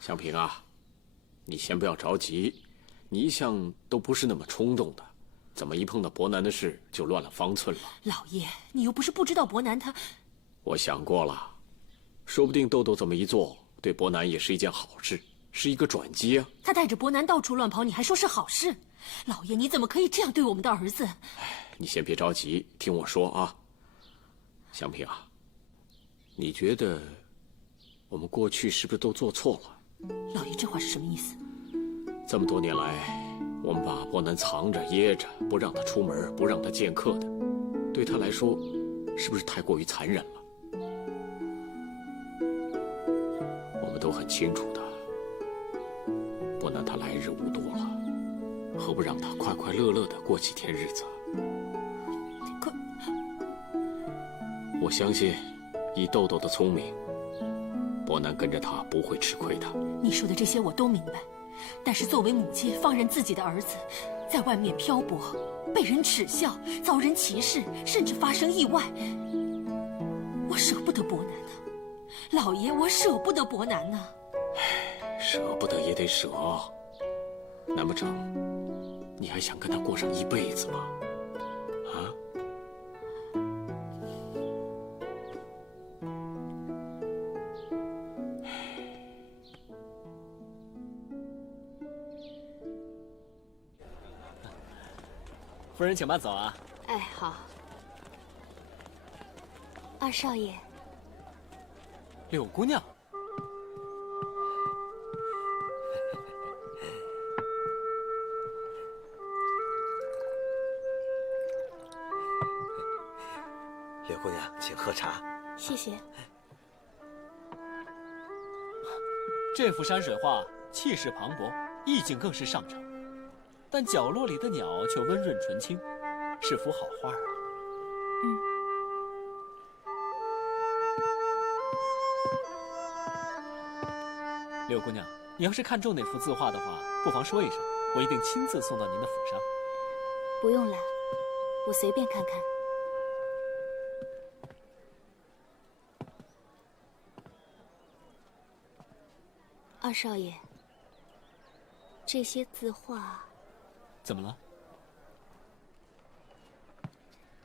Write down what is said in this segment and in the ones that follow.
香萍啊，你先不要着急，你一向都不是那么冲动的，怎么一碰到伯南的事就乱了方寸了？老爷，你又不是不知道伯南他……我想过了，说不定豆豆这么一做，对伯南也是一件好事，是一个转机啊。他带着伯南到处乱跑，你还说是好事？老爷，你怎么可以这样对我们的儿子？你先别着急，听我说啊。香萍啊，你觉得我们过去是不是都做错了？老爷，这话是什么意思？这么多年来，我们把伯南藏着掖着，不让他出门，不让他见客的，对他来说，是不是太过于残忍了？我们都很清楚的，伯南他来日无多了，何不让他快快乐乐的过几天日子？可我相信，以豆豆的聪明，伯南跟着他不会吃亏的。你说的这些我都明白，但是作为母亲，放任自己的儿子在外面漂泊，被人耻笑，遭人歧视，甚至发生意外，我舍不得伯南呢。老爷，我舍不得伯南呢。舍不得也得舍，难不成你还想跟他过上一辈子吗？啊？夫人，请慢走啊。哎，好。二少爷，柳姑娘，柳姑娘，请喝茶。谢谢。这幅山水画气势磅礴，意境更是上乘，但角落里的鸟却温润纯清，是幅好画啊。柳姑娘，你要是看中哪幅字画的话，不妨说一声，我一定亲自送到您的府上。不用了，我随便看看。二少爷，这些字画怎么了？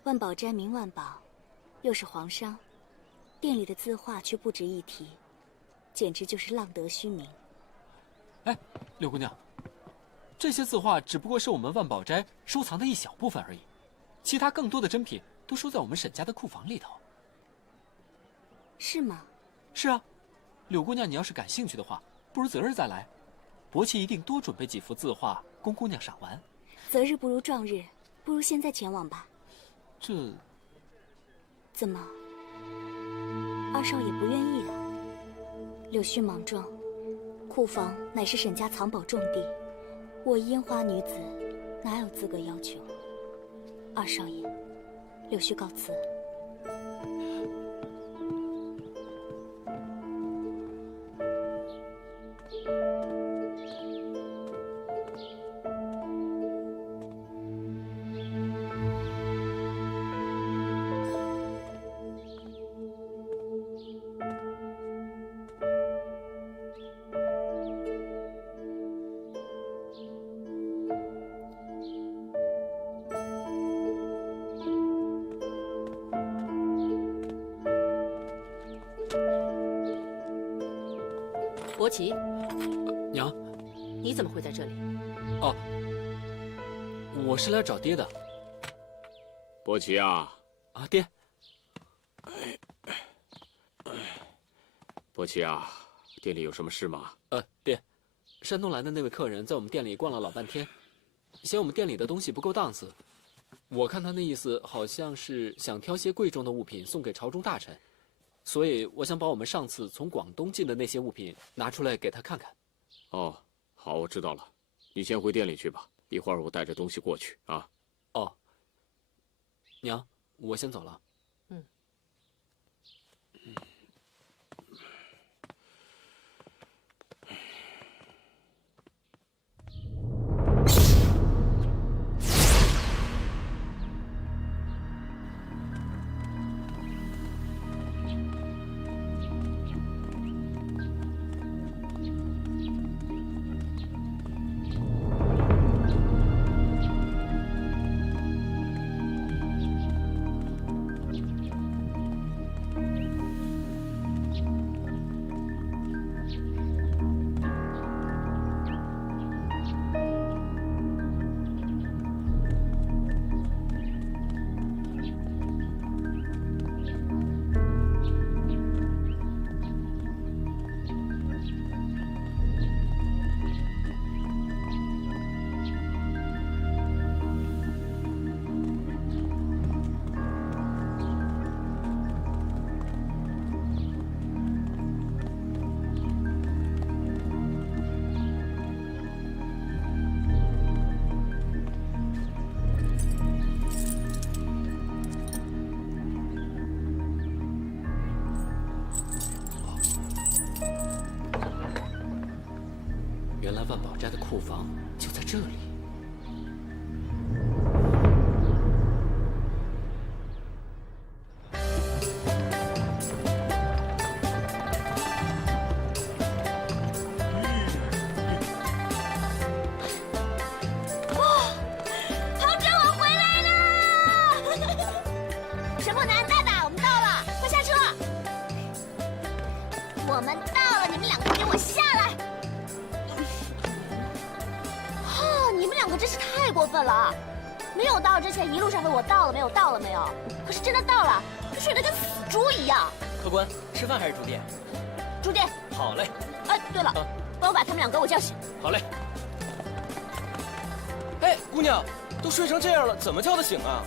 万宝斋名万宝，又是皇商，店里的字画却不值一提，简直就是浪得虚名。哎，柳姑娘，这些字画只不过是我们万宝斋收藏的一小部分而已，其他更多的珍品都收在我们沈家的库房里头。是吗？是啊，柳姑娘，你要是感兴趣的话，不如择日再来，伯妻一定多准备几幅字画供姑娘赏玩。择日不如撞日，不如现在前往吧。这怎么，二少爷不愿意啊？柳絮莽撞，库房乃是沈家藏宝重地，我一烟花女子哪有资格要求？二少爷，柳絮告辞。伯奇，娘，你怎么会在这里？哦，我是来找爹的。伯奇啊，啊，爹。伯奇啊，店里有什么事吗？爹，山东来的那位客人在我们店里逛了老半天，嫌我们店里的东西不够档次。我看他那意思好像是想挑些贵重的物品送给朝中大臣，所以我想把我们上次从广东进的那些物品拿出来给他看看。哦，好，我知道了，你先回店里去吧，一会儿我带着东西过去啊。哦，娘，我先走了。原来万宝斋的库房就在这里。我们到了，你们两个给我下来！哦，你们两个真是太过分了！没有到之前一路上问我到了没有，到了没有，可是真的到了，睡得跟死猪一样。客官，吃饭还是住店？住店。好嘞。哎，对了，帮我把他们俩给我叫醒。好嘞。哎，姑娘，都睡成这样了，怎么叫得醒啊？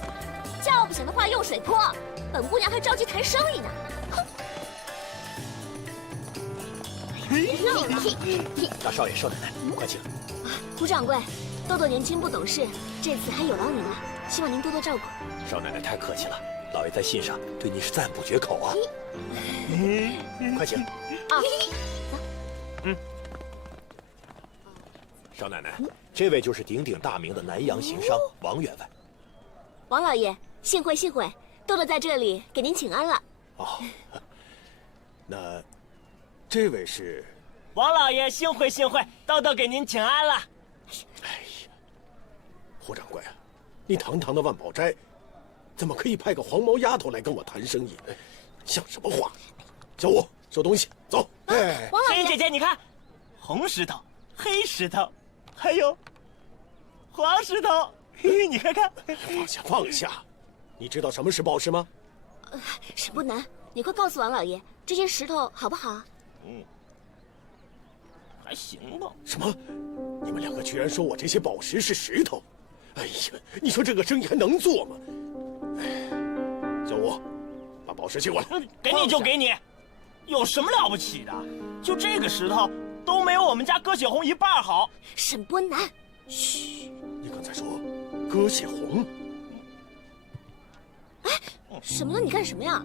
叫不醒的话用水泼。本姑娘还着急谈生意呢。哼。大少爷、少奶奶，快请。胡掌柜，豆豆年轻不懂事，这次还有劳您了，希望您多多照顾。少奶奶太客气了，老爷在信上对您是赞不绝口啊。快请。啊，走。少奶奶，这位就是鼎鼎大名的南洋行商王员外。王老爷，幸会幸会，豆豆在这里给您请安了。哦，那这位是？王老爷，幸会幸会，豆豆给您请安了。哎呀，胡掌柜啊，你堂堂的万宝斋，怎么可以派个黄毛丫头来跟我谈生意？像什么话？小五，收东西，走。哎，王老爷，仙姐姐，你看，红石头、黑石头，还有黄石头，嘿嘿，你看看。放下放下，你知道什么是宝石吗？是不难，你快告诉王老爷，这些石头好不好？还行吧。什么？你们两个居然说我这些宝石是石头？哎呀，你说这个生意还能做吗？哎，小吴，把宝石接过来。给你就给你，有什么了不起的？就这个石头都没有我们家鸽血红一半好。沈波南，嘘。你刚才说鸽血红？哎，什么了？你干什么呀？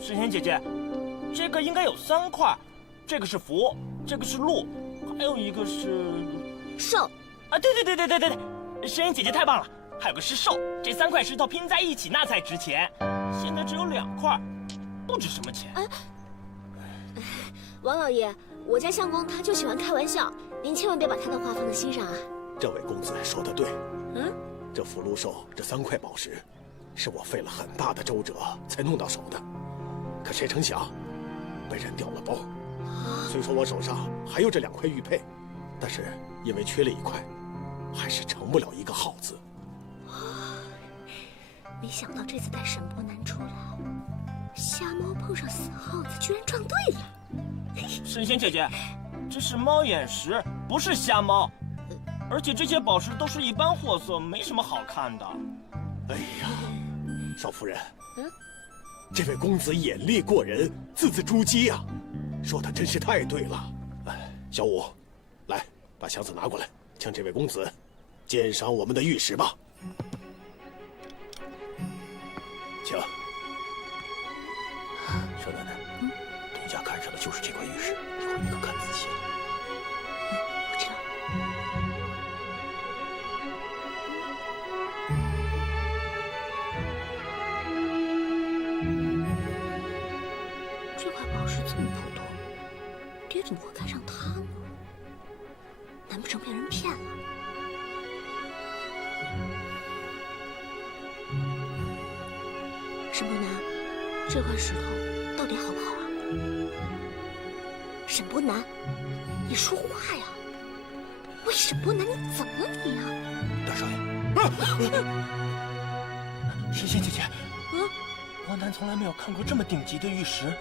诗仙姐姐，这个应该有3块，这个是福，这个是禄，还有一个是寿。啊，对，诗仙姐姐太棒了，还有个是寿，这3块石头拼在一起那才值钱。现在只有2块，不值什么钱。王老爷，我家相公他就喜欢开玩笑，您千万别把他的话放在心上啊。这位公子说得对，这福禄寿这3块宝石，是我费了很大的周折才弄到手的，可谁成想，被人调了包。虽说我手上还有这2块玉佩，但是因为缺了1块，还是成不了一个好字。没想到这次带沈波南出来，瞎猫碰上死耗子，居然撞对了。神仙姐姐，这是猫眼石，不是瞎猫。而且这些宝石都是一般货色，没什么好看的。哎呀，少夫人，这位公子眼力过人，字字珠玑啊，说的真是太对了。哎，小五，来把箱子拿过来，请这位公子鉴赏我们的玉石吧。请。少奶奶，东家看上的就是这块玉石，一会儿你可看仔细了。我知道。这块宝石这么普通，爹怎么会看上它呢？难不成被人骗了？沈波南，这块石头到底好不好啊？沈波南，你说话呀！喂，沈波南，你怎么了你呀？大少爷，神仙姐姐，波南从来没有看过这么顶级的玉石。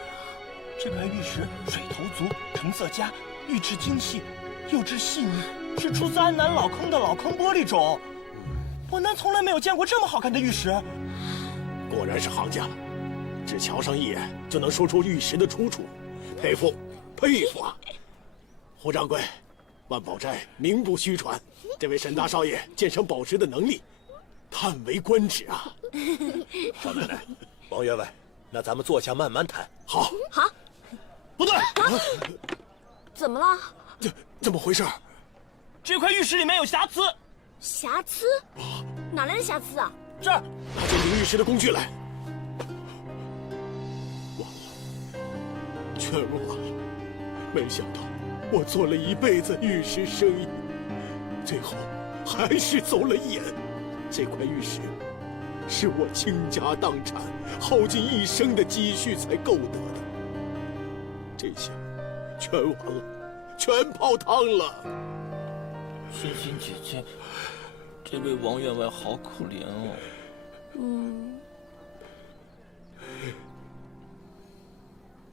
这块玉石水头足，成色佳，玉质精细，釉质细腻，是出自安南老坑的老坑玻璃种。波南从来没有见过这么好看的玉石。果然是行家，只瞧上一眼就能说出玉石的出处，佩服佩服啊！胡掌柜，万宝斋名不虚传，这位沈大少爷鉴赏宝石的能力，叹为观止啊！少奶奶，王员外，那咱们坐下慢慢谈。好，好。不对，怎么了？怎么回事？这块玉石里面有瑕疵。瑕疵？哪来的瑕疵啊？这儿，拿这灵玉石的工具来。完了，全完了！没想到我做了一辈子玉石生意，最后还是走了眼。这块玉石是我倾家荡产、耗尽一生的积蓄才购得的，这下全完了，全泡汤了。欣欣姐姐，这位王员外好可怜哦。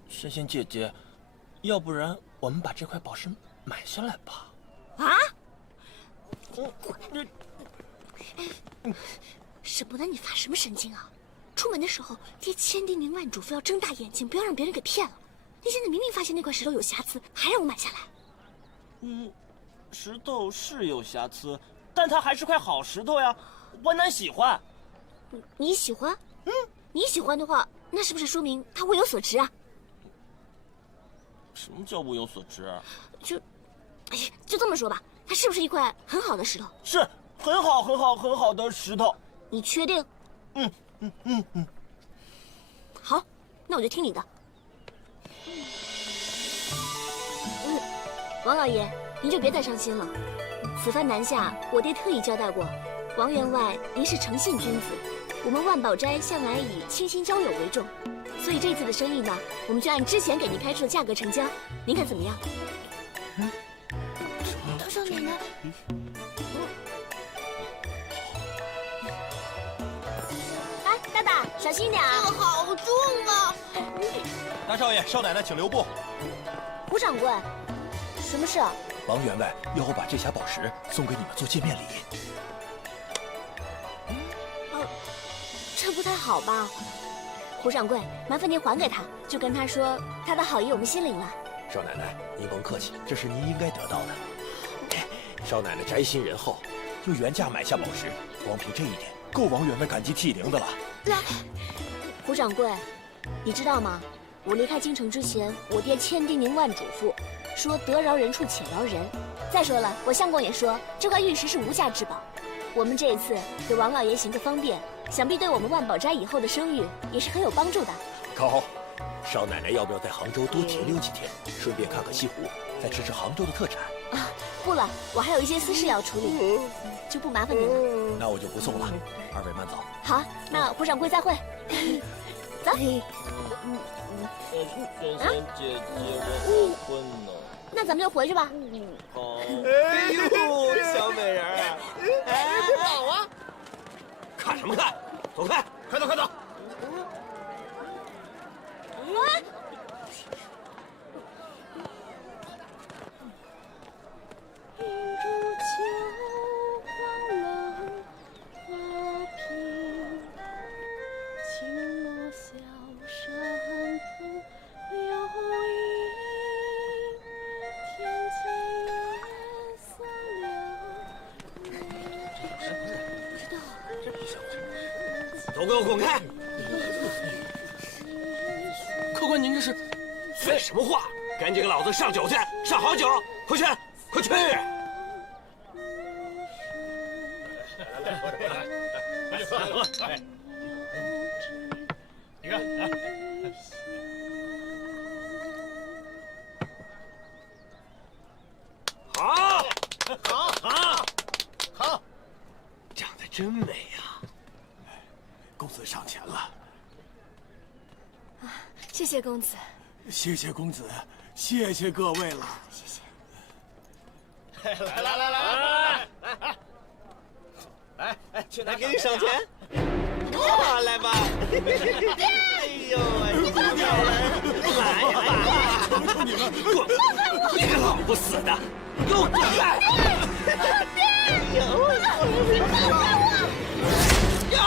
欣欣姐姐，要不然我们把这块宝石买下来吧？啊！沈伯南，你发什么神经啊？出门的时候，爹千叮咛万嘱咐要睁大眼睛，不要让别人给骗了。你现在明明发现那块石头有瑕疵，还让我买下来？石头是有瑕疵，但它还是块好石头呀。关南喜欢。你喜欢？你喜欢的话，那是不是说明它物有所值啊？什么叫物有所值？哎呀，就这么说吧，它是不是一块很好的石头？是很好、很好、很好的石头。你确定？好，那我就听你的。王老爷，您就别再伤心了。此番南下，我爹特意交代过，王员外您是诚信君子，我们万宝斋向来以倾心交友为重，所以这次的生意呢，我们就按之前给您开出的价格成交，您看怎么样？大少奶奶。哎，大大，小心点啊！好重啊！大少爷、少奶奶，请留步。胡掌柜，什么事啊？王员外要我把这匣宝石送给你们做见面礼。这不太好吧？胡掌柜，麻烦您还给他，就跟他说他的好意我们心领了。少奶奶，您甭客气，这是您应该得到的。少奶奶宅心仁厚，就原价买下宝石，光凭这一点，够王员外感激涕零的了。胡掌柜，你知道吗？我离开京城之前，我爹千叮咛万嘱咐，说得饶人处且饶人。再说了，我相公也说这块玉石是无价之宝。我们这一次给王老爷行个方便，想必对我们万宝斋以后的声誉也是很有帮助的。高，少奶奶要不要在杭州多停留几天，顺便看看西湖，再吃吃杭州的特产？啊，不了，我还有一些私事要处理，就不麻烦您了。那我就不送了，二位慢走。好，那胡掌柜再会。走。萱萱姐姐，我好困呢。那咱们就回去吧。好。哎呦，小美人儿，哎，好啊！看什么看？走开！快走，快走！都给我滚开！客官，您这是废什么话？赶紧给老子上酒去，上好酒！快去，快去！你看，好，好，长得真美呀！公子上前了。谢谢公子。谢谢公子，谢谢各位了。谢谢。来，来，给你赏钱。哇，来吧！哎呦，你这么漂亮，来吧！求求你们，滚！你个老不死的，给我滚开！哎呦，你放开我！呀！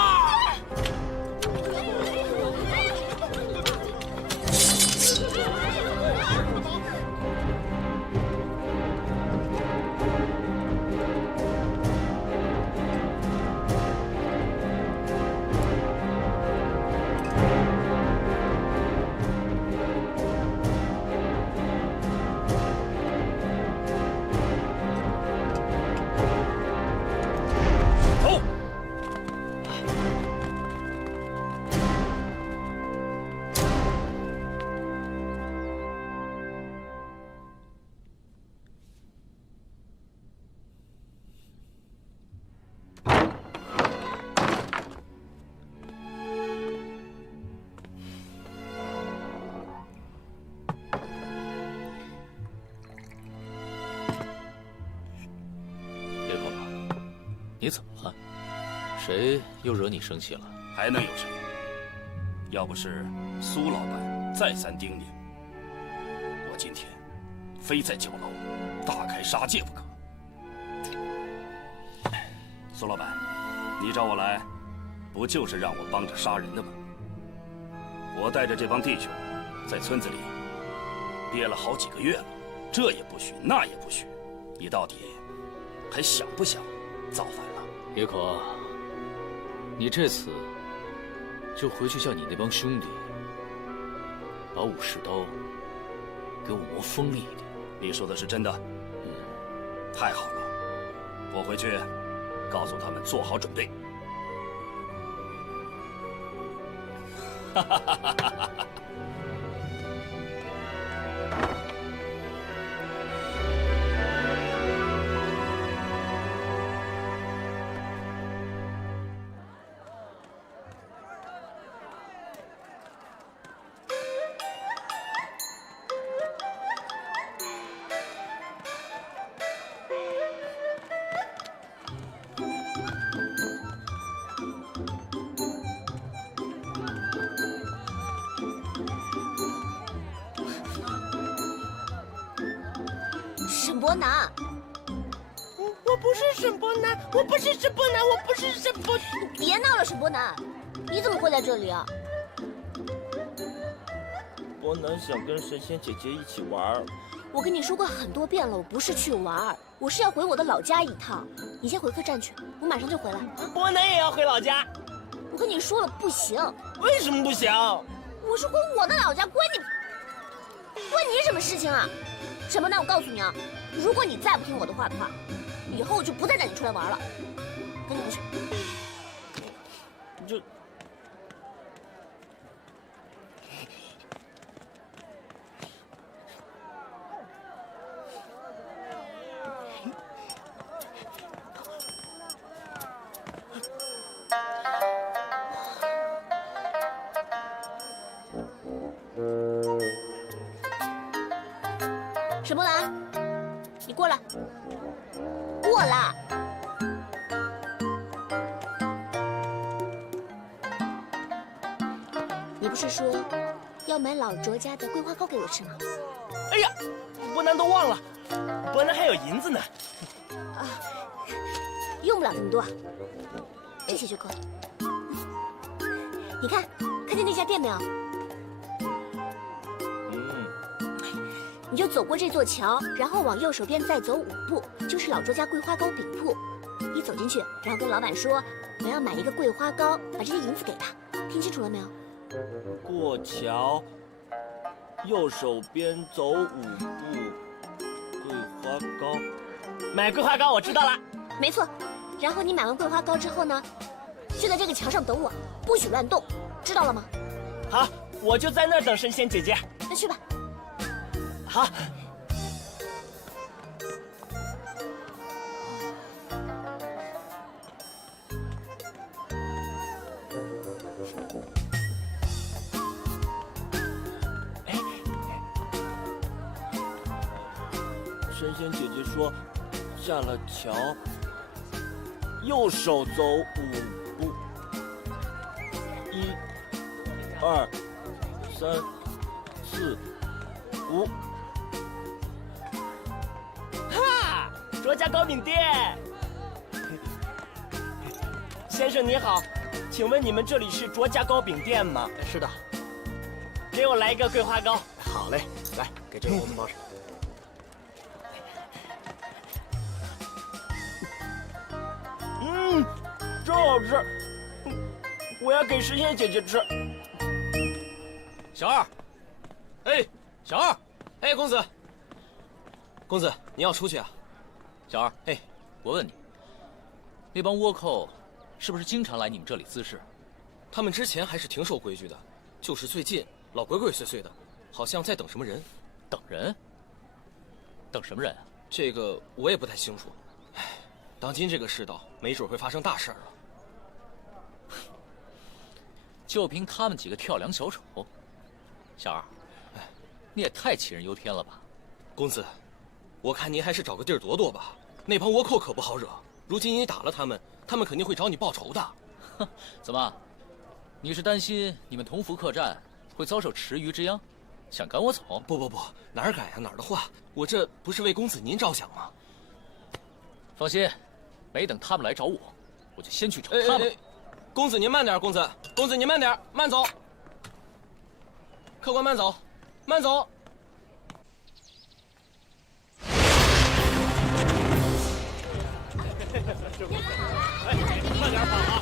你怎么了？谁又惹你生气了？还能有谁？要不是苏老板再三叮咛，我今天非在酒楼大开杀戒不可。苏老板，你找我来，不就是让我帮着杀人的吗？我带着这帮弟兄，在村子里憋了好几个月了，这也不许，那也不许，你到底还想不想造反了？野口，你这次就回去叫你那帮兄弟把武士刀给我磨锋利一点。你说的是真的？太好了，我回去告诉他们做好准备。哈哈哈哈哈哈！沈伯南，我不是沈伯南，我不是沈伯南，我不是沈伯。别闹了，沈伯南，你怎么会在这里啊？伯南想跟神仙姐姐一起玩。我跟你说过很多遍了，我不是去玩，我是要回我的老家一趟。你先回客栈去，我马上就回来。伯南也要回老家。我跟你说了，不行。为什么不行？我是回我的老家，关你什么事情啊？沈伯南，我告诉你啊，如果你再不听我的话，以后我就不再带你出来玩了。赶紧回去。就沈伯南，你过来，过来。你不是说要买老卓家的桂花糕给我吃吗？哎呀，伯南都忘了，伯南还有银子呢。啊，用不了那么多，这些就够了。你看见那家店没有？你就走过这座桥，然后往右手边再走5步，就是老卓家桂花糕饼铺。你走进去，然后跟老板说我要买一个桂花糕，把这些银子给他。听清楚了没有？过桥，右手边走5步，桂花糕。买桂花糕，我知道了。没错。然后你买完桂花糕之后呢，就在这个桥上等我，不许乱动，知道了吗？好，我就在那儿等神仙姐姐。那去吧。好。神仙姐姐说，下了桥，右手走5步，1、2、3、4、5。哈，卓家糕饼店。先生你好，请问你们这里是卓家糕饼店吗？是的。给我来一个桂花糕。好嘞，来，给这个红子包上。真好吃，我要给神仙姐姐吃。小二，哎，小二，哎，公子，公子，你要出去啊？小二，哎，我问你，那帮倭寇是不是经常来你们这里滋事？他们之前还是挺守规矩的，就是最近老鬼鬼祟祟的，好像在等什么人。等人？等什么人啊？这个我也不太清楚。哎，当今这个世道，没准会发生大事了。就凭他们几个跳梁小丑，小二，哎，你也太杞人忧天了吧？公子，我看您还是找个地儿躲躲吧。那帮倭寇可不好惹，如今你打了他们，他们肯定会找你报仇的。哼，怎么？你是担心你们同福客栈会遭受池鱼之殃，想赶我走？不，哪儿赶呀哪儿的话，我这不是为公子您着想吗？放心，没等他们来找我，我就先去找他们。公子您慢点，公子您慢点，慢走。客官慢走，慢走。慢点跑啊！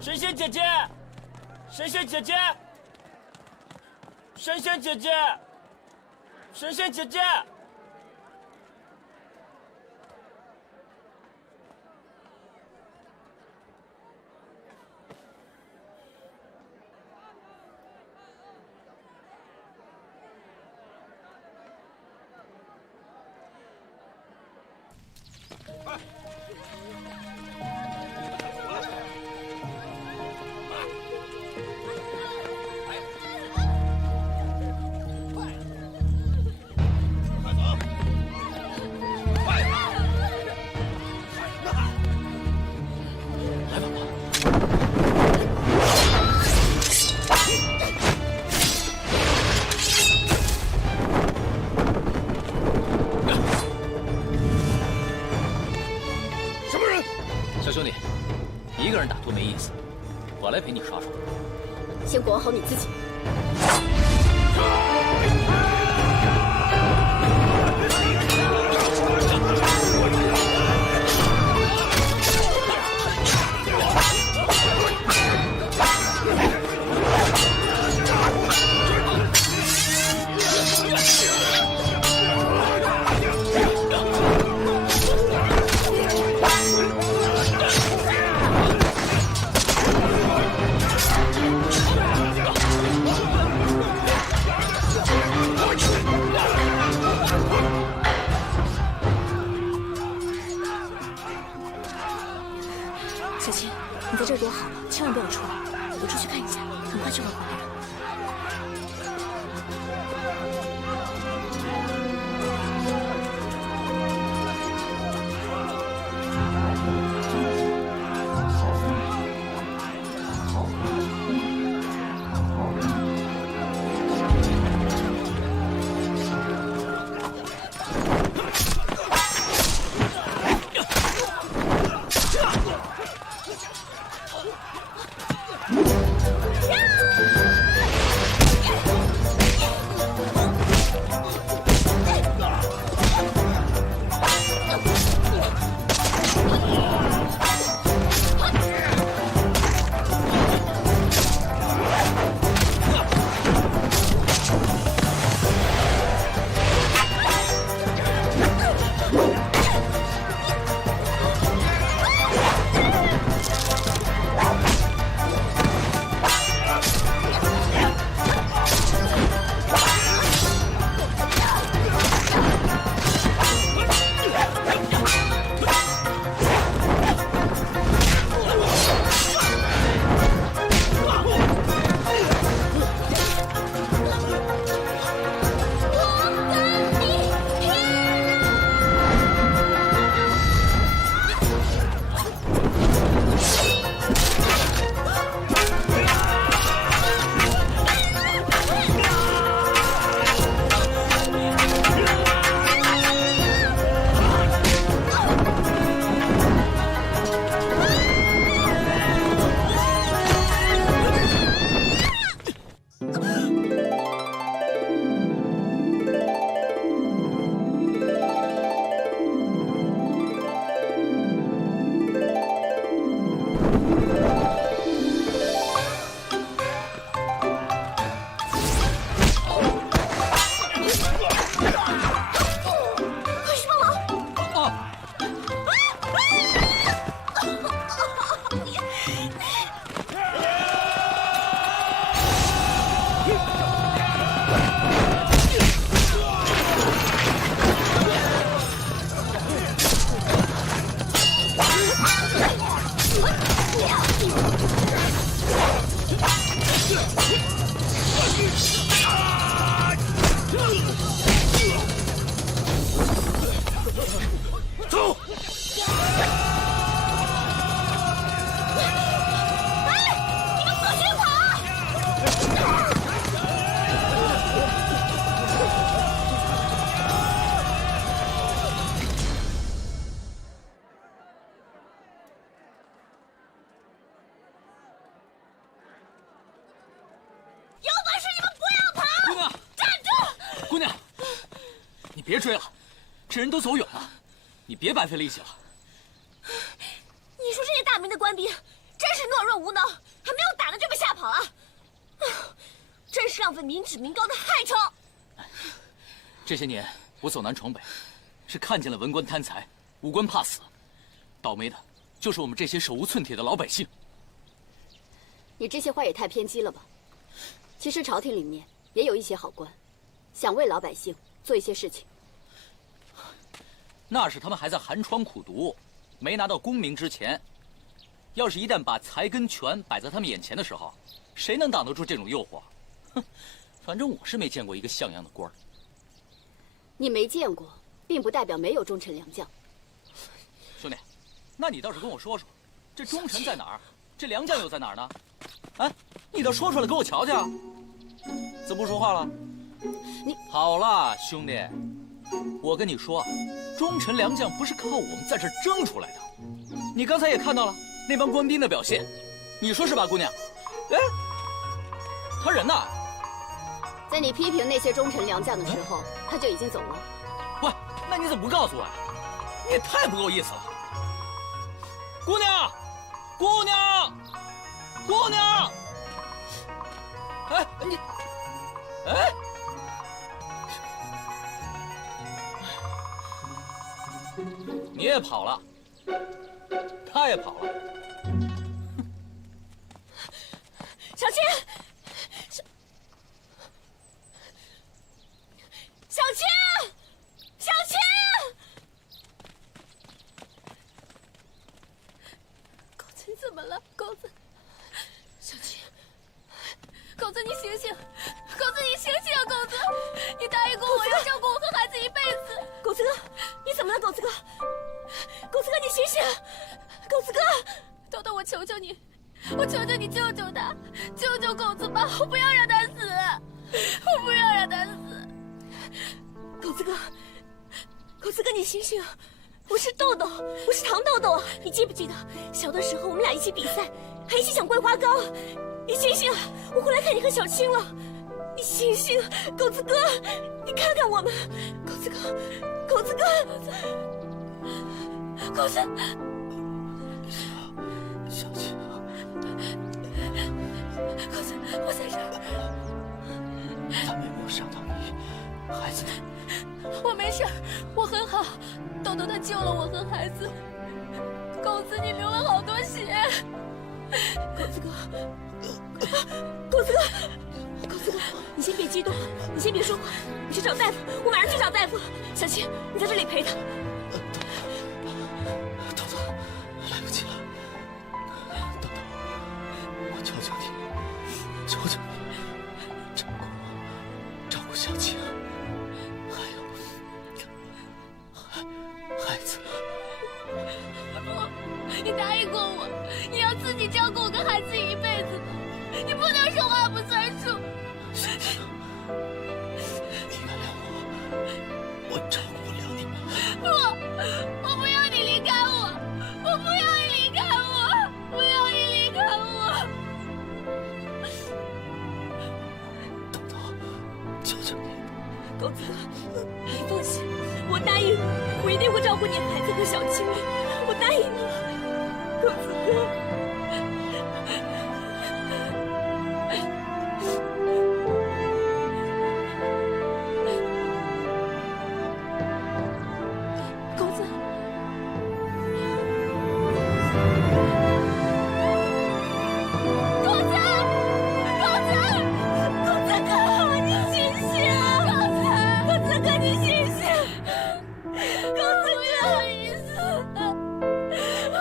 神仙姐姐，神仙姐姐，神仙姐姐，神仙姐姐。我来陪你耍耍。先管好你自己。别追了，这人都走远了，你别白费力气了。你说这些大明的官兵真是懦弱无能，还没有打呢就被吓跑了，真是浪费民脂民膏的害虫。这些年我走南闯北，是看见了文官贪财，武官怕死，倒霉的就是我们这些手无寸铁的老百姓。你这些话也太偏激了吧？其实朝廷里面也有一些好官，想为老百姓做一些事情。那是他们还在寒窗苦读，没拿到功名之前。要是一旦把财跟权摆在他们眼前的时候，谁能挡得住这种诱惑？哼，反正我是没见过一个像样的官儿。你没见过，并不代表没有忠臣良将。兄弟，那你倒是跟我说说，这忠臣在哪儿？这良将又在哪儿呢？哎，你倒说出来给我瞧瞧。怎么不说话了？你好了，兄弟，我跟你说，忠臣良将不是靠我们在这儿争出来的。你刚才也看到了那帮官兵的表现，你说是吧，姑娘？哎，他人呢？在你批评那些忠臣良将的时候，他就已经走了。喂，那你怎么不告诉我呀？你也太不够意思了。姑娘，姑娘，姑娘！哎，你，哎，你也跑了，他也跑了。小青，小青，小青，狗子你怎么了？狗子，小青，狗子你醒醒，狗子你醒醒啊！狗子，你答应过我要照顾我和孩子一辈子。狗子哥，你怎么了？狗子哥，狗子哥你醒醒！狗子哥，豆豆我求求你。我求求你救救他，救救狗子吧！我不要让他死，我不要让他死。狗子哥，狗子哥，你醒醒！我是豆豆，我是糖豆豆啊！你记不记得小的时候我们俩一起比赛，还一起抢桂花糕？你醒醒！我回来看你和小青了。你醒醒，狗子哥！你看看我们，狗子哥，狗子哥，狗子。小青。狗子，我在这儿。他们有没有伤到你，孩子？我没事，我很好。豆豆他救了我和孩子。狗子，你流了好多血。狗子哥，狗子哥，狗子哥，你先别激动，你先别说话，你去找大夫，我马上去找大夫。小青，你在这里陪他。豆豆，来不及了。豆豆，我求求你，求求你，照顾我，照顾小青，还有孩子。不，你答应过我，你要自己照顾我跟孩子一辈子的，你不能说话不算数。小青，你原谅我，我照顾不了你。不，我不要你离开我，我不要你离开我，不要你离开我。豆豆，求求你。狗子哥，你放心，我答应你，我一定会照顾你孩子和小青的，我答应你，狗子哥。狗子，狗子，狗子，狗子哥，你醒醒！狗子哥，你醒醒！狗子哥，不要你死！不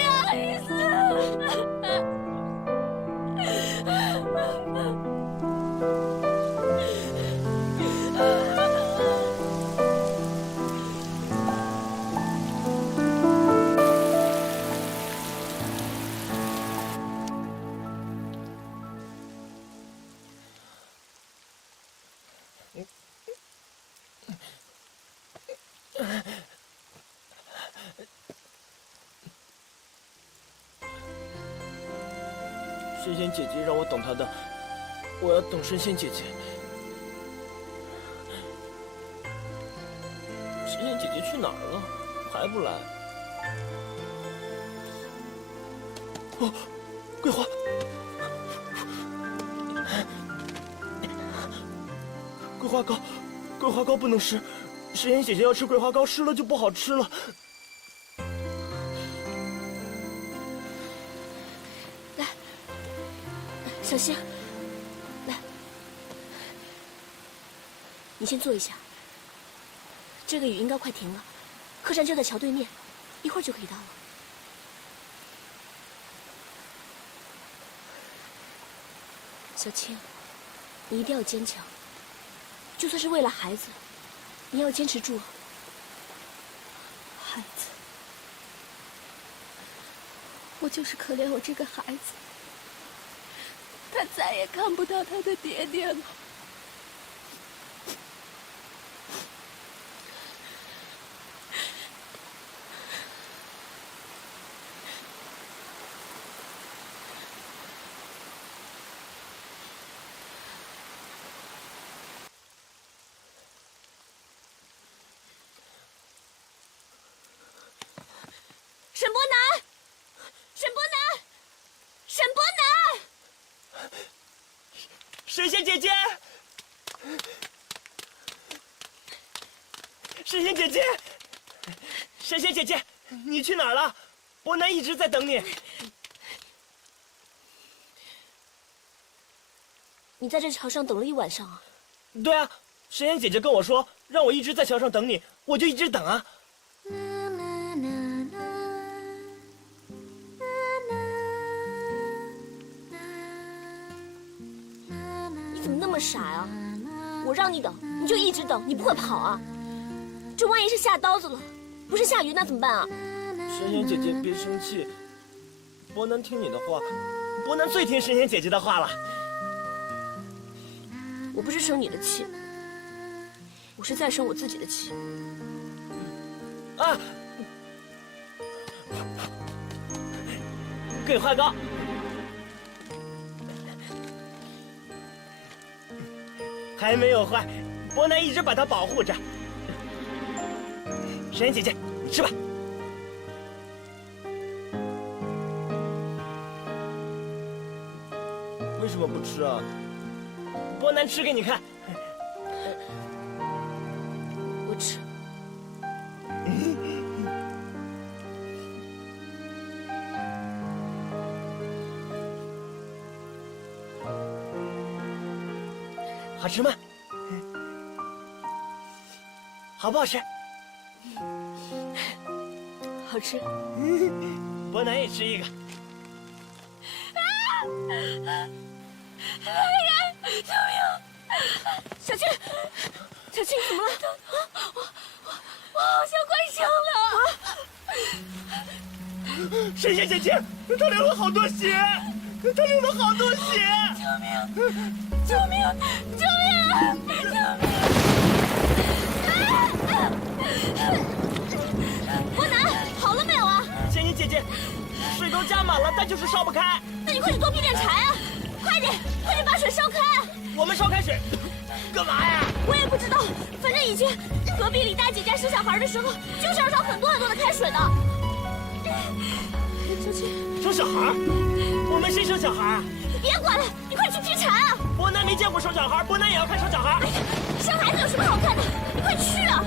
要你死！神仙姐姐让我等她的，我要等神仙姐姐。去哪儿了？还不来？哦，桂花，桂花糕，桂花糕不能湿，诗妍姐姐要吃桂花糕，湿了就不好吃了。来，小心，来，你先坐一下。这个雨应该快停了，客栈就在桥对面，一会儿就可以到了。小青，你一定要坚强，就算是为了孩子，你要坚持住。孩子，我就是可怜我这个孩子，他再也看不到他的爹爹了。沈伯南，沈伯南，沈伯南，神仙姐姐，神仙姐姐，神仙姐姐，你去哪儿了？伯南一直在等你。你在这桥上等了一晚上啊？对啊，神仙姐姐跟我说，让我一直在桥上等你，我就一直等啊。你怎么那么傻呀？我让你等，你就一直等，你不会跑啊？这万一是下刀子了，不是下雨，那怎么办啊？神仙姐姐别生气，伯南听你的话，伯南最听神仙姐姐的话了。我不是生你的气，我是在生我自己的气。啊！桂花糕，还没有坏，伯南一直把它保护着。神仙姐姐，你吃吧。为什么不吃啊？伯南吃给你看。我吃。好吃吗？好不好吃？好吃。伯南也吃一个。救命！小青，小青怎么了？我好像快生了！神仙姐姐，她流了好多血，她流了好多血！救命！救命！救命！救命！伯南，好了没有啊？仙女姐姐，水都加满了，但就是烧不开。那你快去多劈点柴啊！快点，快点把水烧开！我们烧开水，干嘛呀？我也不知道，反正以前隔壁李大姐家生小孩的时候，就是要烧很多很多的开水的。小青，生小孩？我们谁生小孩啊？你别管了，你快去劈柴啊！伯南没见过生小孩，伯南也要看生小孩。哎呀，生孩子有什么好看的？你快去啊！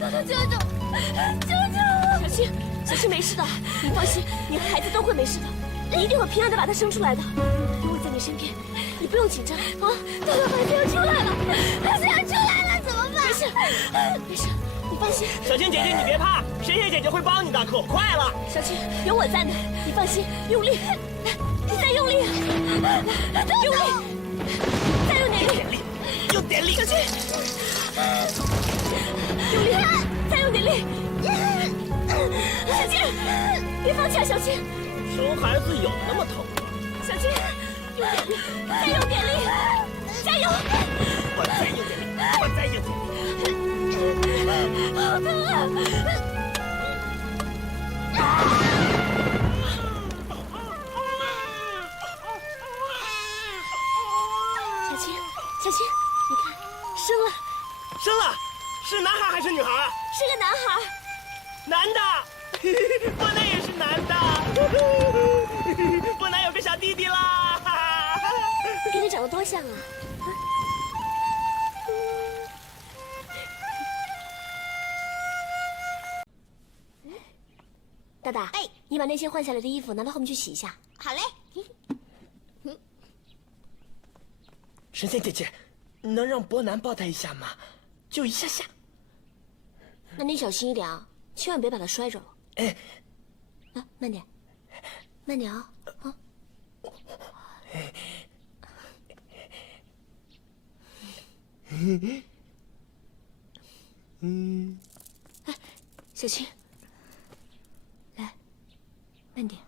豆豆，救救！救救我！小青，小青没事的，你放心，你和孩子都会没事的，你一定会平安的把他生出来的。有我在你身边，你不用紧张啊！豆豆，孩子要出来了，孩子要出来了，怎么办？没事，没事，你放心。小青姐姐，你别怕，神仙姐姐会帮你的，可快了。小青，有我在呢，你放心，用力，来，你再用力，用力，再用点力，用点力，小青。用力，再用点力！小青，别放弃啊，小青！生孩子有那么疼吗？小青，用点力，再用点力，加油！我再用点力，我再用点力！好疼啊！上啊！大大，哎，你把那些换下来的衣服拿到后面去洗一下。好嘞。神仙姐姐，能让伯南抱她一下吗？就一下下。那你小心一点啊，千万别把它摔着了。哎，啊，慢点，慢点啊！啊。哎，小青，来，慢点。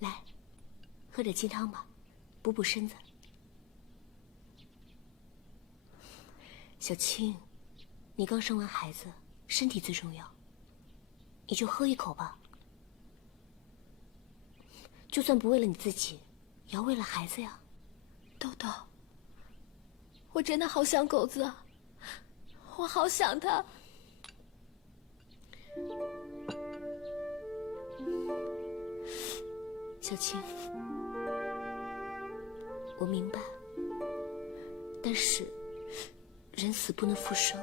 来，喝点鸡汤吧，补补身子。小青，你刚生完孩子，身体最重要，你就喝一口吧。就算不为了你自己，也要为了孩子呀。豆豆，我真的好想狗子，我好想他。小青，我明白，但是人死不能复生。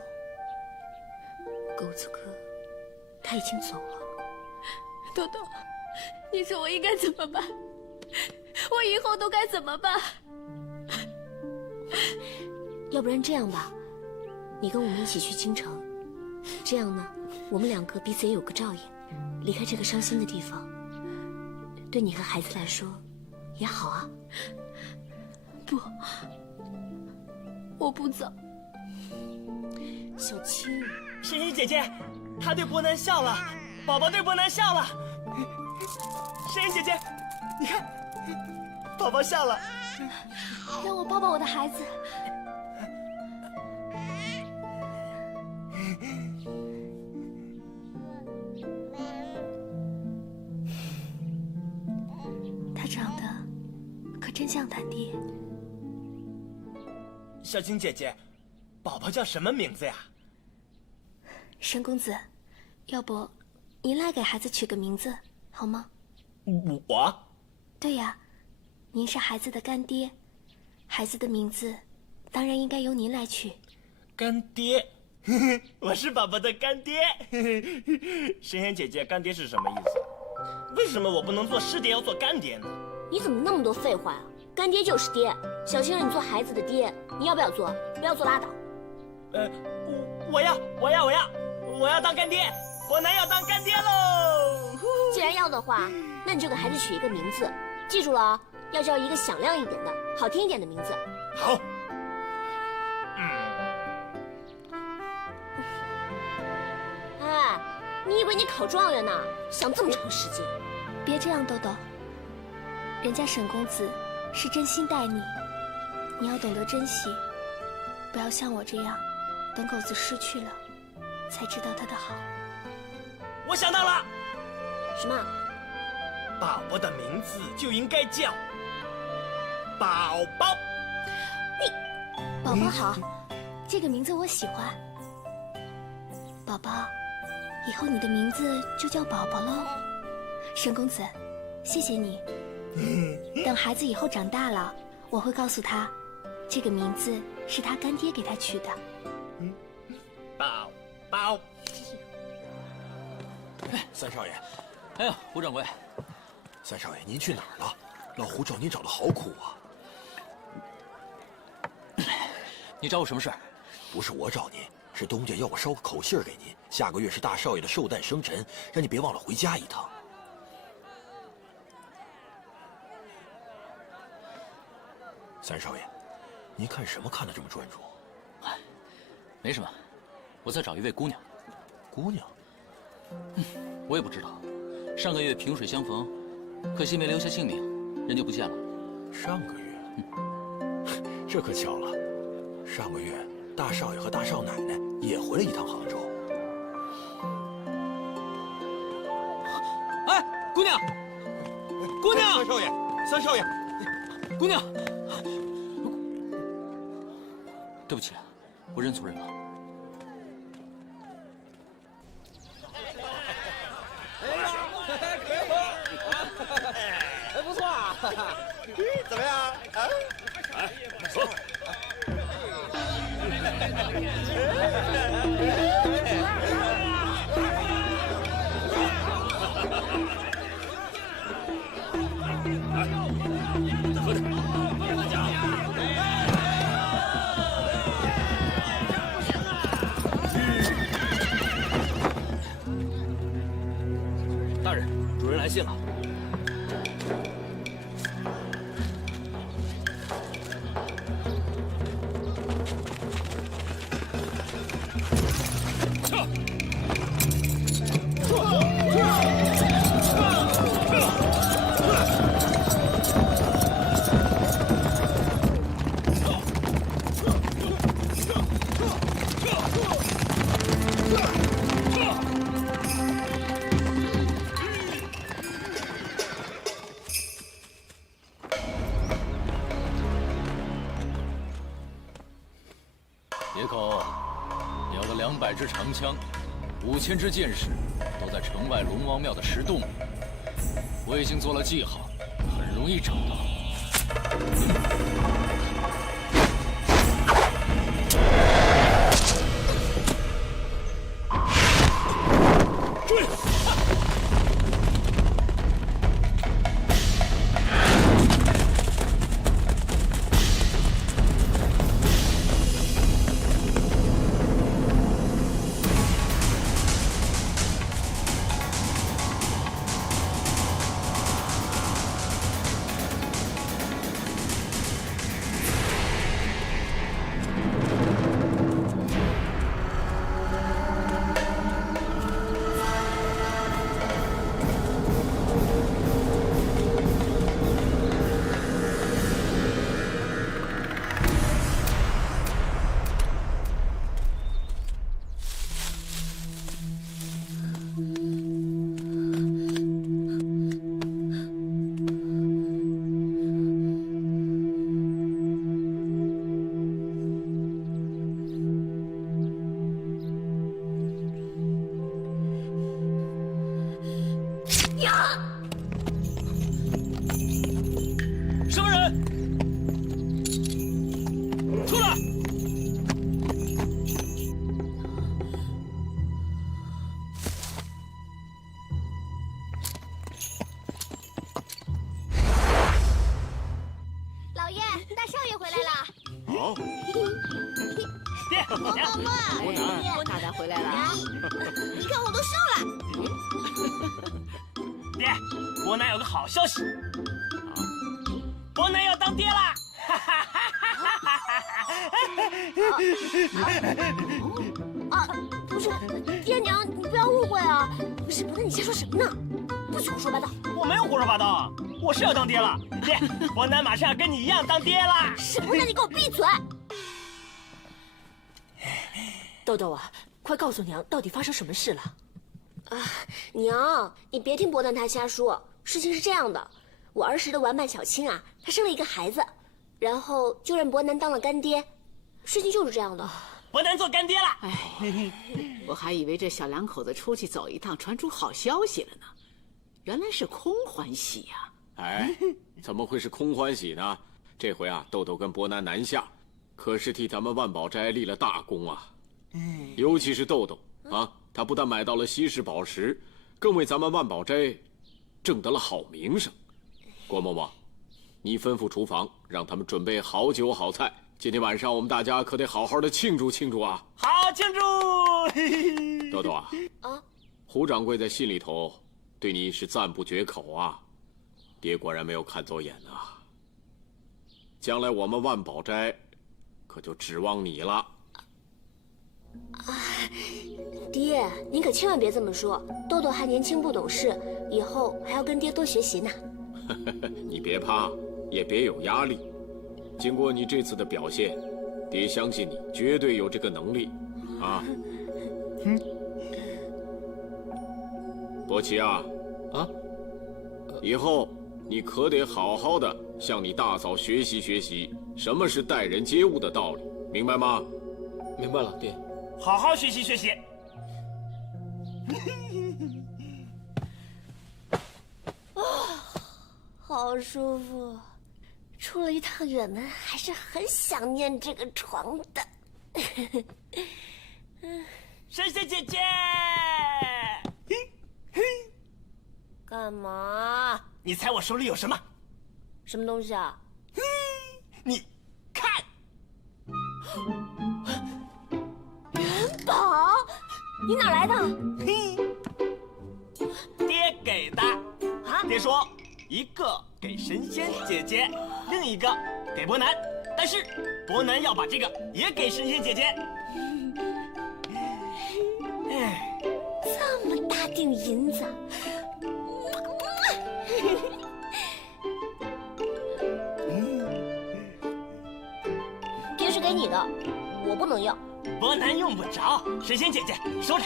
狗子哥，他已经走了。豆豆，你说我应该怎么办？我以后都该怎么办？要不然这样吧，你跟我们一起去京城，这样呢，我们两个彼此也有个照应，离开这个伤心的地方，对你和孩子来说也好啊。不，我不走。小青，神仙姐姐，她对伯南笑了，宝宝对伯南笑了。神仙姐姐，你看，宝宝笑了。让我抱抱我的孩子。他长得可真像他爹。小青姐姐，宝宝叫什么名字呀？沈公子，要不您来给孩子取个名字好吗？我？对呀，您是孩子的干爹，孩子的名字当然应该由您来取。干爹，我是宝宝的干爹。神仙姐姐，干爹是什么意思？为什么我不能做师爹，要做干爹呢？你怎么那么多废话呀？干爹就是爹，小青让你做孩子的爹，你要不要做？不要做拉倒。我要当干爹，伯南要当干爹喽！既然要的话，那你就给孩子取一个名字，记住了啊，要叫一个响亮一点的、好听一点的名字。好。哎，你以为你考状元呢？想这么长时间？别这样，豆豆。人家沈公子是真心待你，你要懂得珍惜，不要像我这样，等狗子失去了，才知道他的好。我想到了。什么？宝宝的名字就应该叫宝宝。宝宝好，这个名字我喜欢。宝宝，以后你的名字就叫宝宝喽。沈公子，谢谢你。等孩子以后长大了，我会告诉他，这个名字是他干爹给他取的。宝宝。三少爷，哎呀，胡掌柜，三少爷，您去哪儿了？老胡找您找的好苦啊！你找我什么事儿？不是我找您，是东家要我捎个口信给您。下个月是大少爷的寿诞生辰，让你别忘了回家一趟。三少爷，您看什么看得这么专注？没什么，我在找一位姑娘。姑娘？我也不知道。上个月萍水相逢，可惜没留下姓名，人就不见了。上个月？这可巧了。上个月大少爷和大少奶奶也回了一趟杭州。哎，姑娘，姑娘！三少爷，三少爷，姑娘，对不起，我认错人了。怎么样？啊？来，走。喝点。大人，主人来信了。野口，你要个200支长枪，5000支箭矢，都在城外龙王庙的石洞里。我已经做了记号，很容易找到。追！什么人？出来！老爷，大少爷回来了。好，爹，娘，伯南，大大回来了。你看我都瘦了。爹，伯南有个好消息，伯南要当爹啦！不是，爹娘，你不要误会啊！不是，伯南，你瞎说什么呢？不许胡说八道！我没有胡说八道，我是要当爹了。爹，伯南马上要跟你一样当爹啦！是伯南，你给我闭嘴！豆豆啊，快告诉娘，到底发生什么事了？娘，你别听伯南他瞎说。事情是这样的，我儿时的玩伴小青啊，她生了一个孩子，然后就认伯南当了干爹。事情就是这样的。伯南做干爹了。哎，我还以为这小两口子出去走一趟，传出好消息了呢，原来是空欢喜呀！哎，怎么会是空欢喜呢？这回啊，豆豆跟伯南南下，可是替咱们万宝斋立了大功啊。尤其是豆豆啊，他不但买到了稀世宝石，更为咱们万宝斋挣得了好名声。郭嬷嬷，你吩咐厨房，让他们准备好酒好菜。今天晚上我们大家可得好好的庆祝庆祝啊！好庆祝！豆豆啊，胡掌柜在信里头对你是赞不绝口啊，爹果然没有看走眼啊。将来我们万宝斋可就指望你了。爹，您可千万别这么说。豆豆还年轻不懂事，以后还要跟爹多学习呢。你别怕，也别有压力。经过你这次的表现，爹相信你绝对有这个能力，啊。伯奇啊，以后你可得好好的向你大嫂学习学习，什么是待人接物的道理，明白吗？明白了，爹。好好学习学习。好舒服。出了一趟远门，还是很想念这个床的。神仙姐姐，干嘛？你猜我手里有什么？什么东西啊？你看，元宝，你哪来的？爹给的。啊？爹说，一个给神仙姐姐，另一个给伯南，但是伯南要把这个也给神仙姐姐。这么大锭银子，爹是给你的，我不能要。伯南用不着，神仙姐姐收着。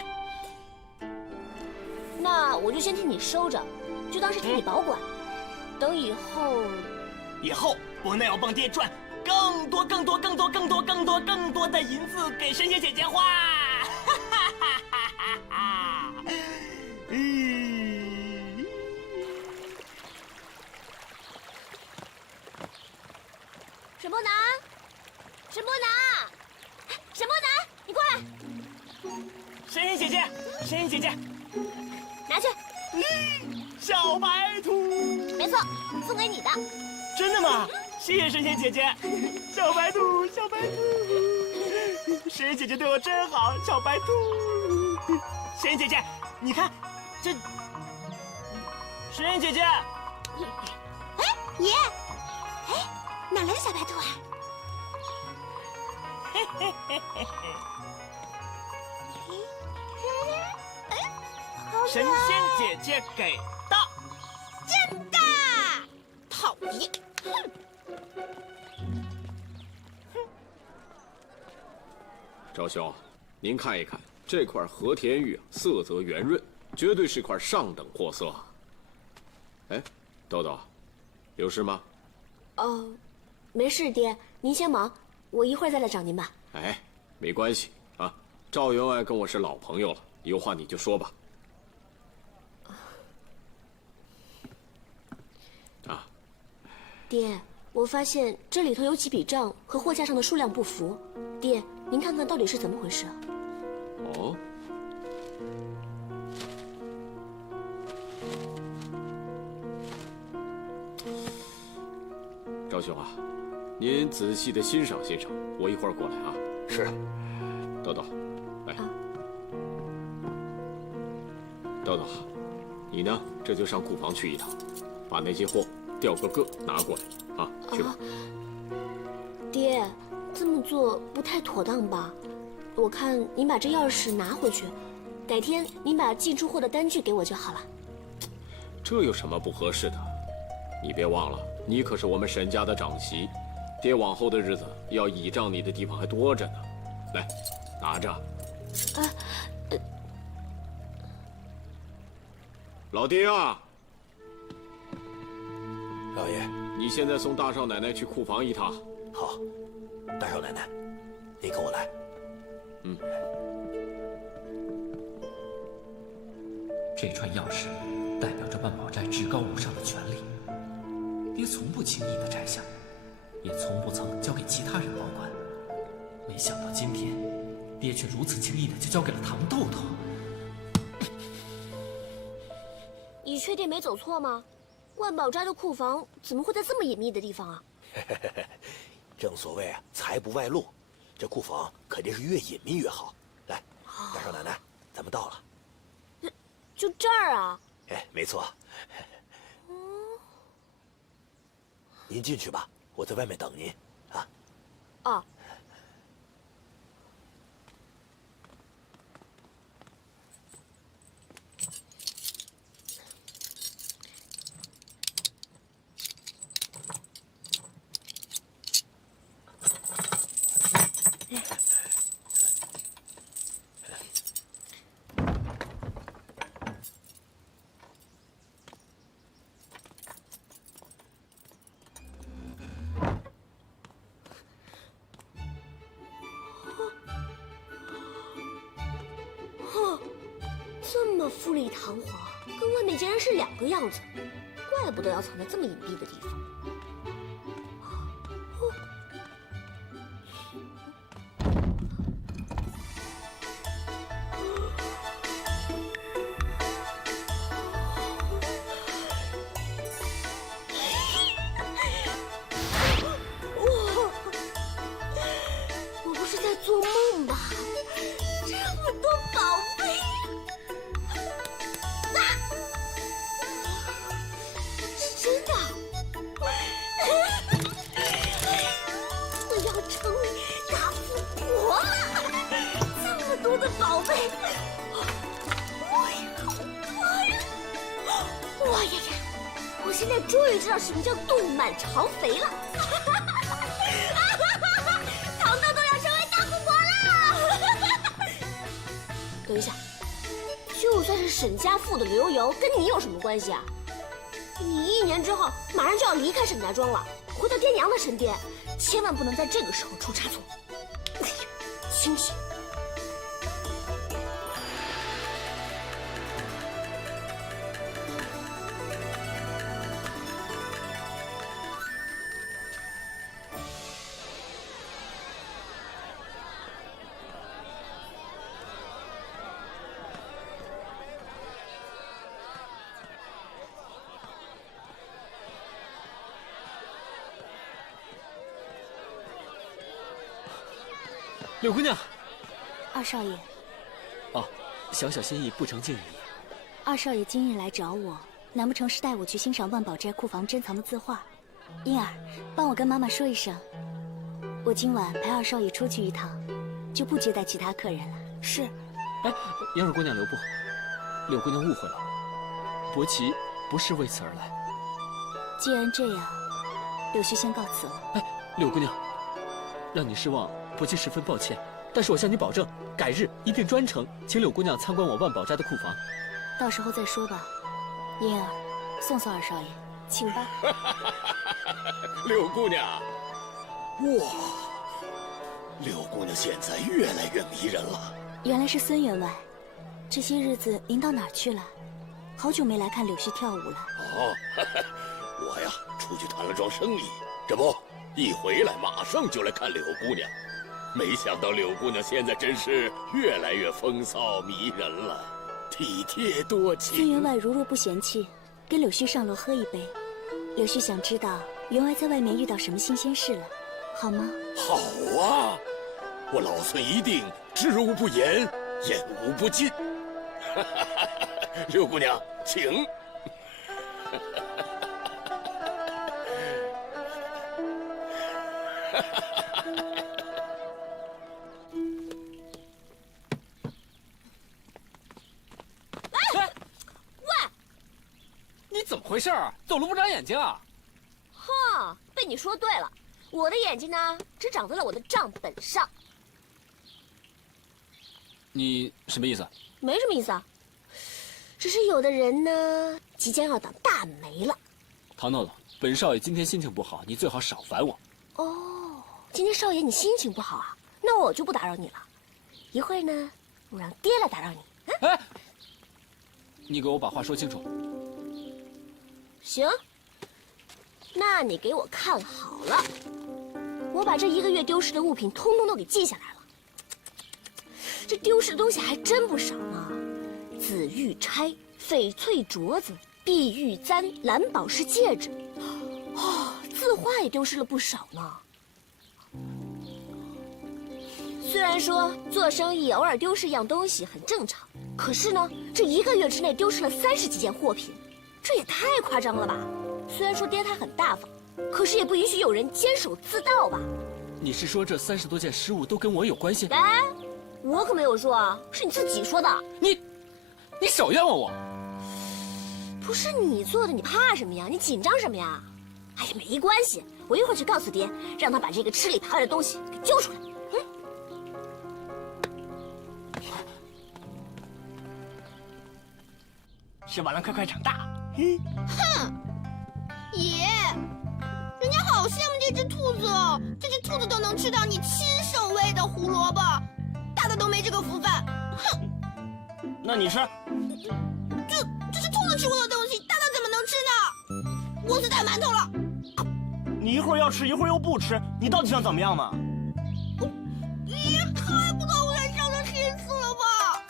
那我就先替你收着，就当是替你保管。等以后伯南要帮爹赚更多的银子给神仙姐姐花。沈波南，沈波南，沈波南，你过来！神仙姐姐，神仙姐姐，拿去。小白兔，没错，送给你的。真的吗？谢谢神仙姐姐。小白兔，小白兔，神仙姐姐对我真好。小白兔，神仙姐姐，你看，这神仙姐姐。哎，爷，哎，哪来的小白兔啊？嘿嘿嘿嘿嘿。神仙姐姐给的，真的！讨厌！赵兄，您看一看这块和田玉，色泽圆润，绝对是块上等货色。哎，豆豆，有事吗？哦，没事，爹，您先忙，我一会儿再来找您吧。哎，没关系啊，赵员外跟我是老朋友了，有话你就说吧。爹，我发现这里头有几笔账和货架上的数量不符。爹，您看看到底是怎么回事？哦，赵兄啊，您仔细的欣赏欣赏，我一会儿过来啊。是。豆豆，来。豆豆，你呢？这就上库房去一趟，把那些货调个个拿过来啊，去吧。爹，这么做不太妥当吧？我看您把这钥匙拿回去，改天您把进出货的单据给我就好了。这有什么不合适的？你别忘了，你可是我们沈家的长媳，爹往后的日子要倚仗你的地方还多着呢。来，拿着。老爹啊！老爷，你现在送大少奶奶去库房一趟。好，大少奶奶，你跟我来。嗯。这串钥匙代表着万宝斋至高无上的权力，爹从不轻易的摘下，也从不曾交给其他人保管。没想到今天，爹却如此轻易的就交给了唐豆豆。你确定没走错吗？万宝斋的库房怎么会在这么隐秘的地方啊？正所谓啊，财不外露，这库房肯定是越隐秘越好。来，大少奶奶，咱们到了。就这儿啊？哎，没错。您进去吧，我在外面等您。啊。哦。这么富丽堂皇，跟外面竟然是两个样子，怪怪不得要藏在这么隐蔽的地方。我不是在做梦吧？这么多宝贝！是真的！我要成为大富婆了！这么多的宝贝！哇呀呀！我现在终于知道什么叫肚满肠肥了！糖豆豆要成为大富婆了！等一下，就算是沈家富的刘游，跟你有什么关系啊？你1年之后马上就要离开沈家庄了，回到爹娘的身边，千万不能在这个时候出差错。清醒！柳姑娘，二少爷。哦，小小心意不成敬意。二少爷今日来找我，难不成是带我去欣赏万宝斋库房珍藏的字画？英儿，帮我跟妈妈说一声，我今晚陪二少爷出去一趟，就不接待其他客人了。是。哎，杨二姑娘留步，柳姑娘误会了，伯奇不是为此而来。既然这样，柳须先告辞了。哎，柳姑娘，让你失望，伯奇十分抱歉。但是我向你保证，改日一定专程请柳姑娘参观我万宝斋的库房。到时候再说吧。英儿，送送二少爷，请吧。柳姑娘，哇，柳姑娘现在越来越迷人了。原来是孙员外，这些日子您到哪儿去了？好久没来看柳须跳舞了。哦，我呀出去谈了桩生意，这不一回来马上就来看柳姑娘。没想到柳姑娘现在真是越来越风骚迷人了，体贴多情。孙员外如若不嫌弃，跟柳须上楼喝一杯。柳须想知道员外在外面遇到什么新鲜事了，好吗？好啊，我老孙一定知无不言，言无不尽。柳姑娘，请。怎么回事儿？走路不长眼睛啊！哼，被你说对了，我的眼睛呢，只长在了我的账本上。你什么意思？没什么意思啊，只是有的人呢，即将要当大媒了。唐豆豆，本少爷今天心情不好，你最好少烦我。哦，今天少爷你心情不好啊？那我就不打扰你了。一会儿呢，我让爹来打扰你。哎，你给我把话说清楚。行，那你给我看好了，我把这1个月丢失的物品通通都给记下来了。这丢失的东西还真不少呢，紫玉钗、翡翠镯子、碧玉簪、蓝宝石戒指，哦，字画也丢失了不少呢。虽然说做生意偶尔丢失一样东西很正常，可是呢，这1个月之内丢失了30几件货品。这也太夸张了吧！虽然说爹他很大方，可是也不允许有人监守自盗吧？你是说这30多件失物都跟我有关系？哎，我可没有说啊，是你自己说的。你少冤枉我！不是你做的，你怕什么呀？你紧张什么呀？哎呀，没关系，我一会儿去告诉爹，让他把这个吃里扒外的东西给揪出来。吃完了快快长大。哼，爷，人家好羡慕这只兔子哦，这只兔子都能吃到你亲手喂的胡萝卜，大的都没这个福分。哼，那你吃？这是兔子吃过的东西，大的怎么能吃呢？我最爱馒头了。你一会儿要吃，一会儿又不吃，你到底想怎么样嘛？你也太不懂人生的心思了吧！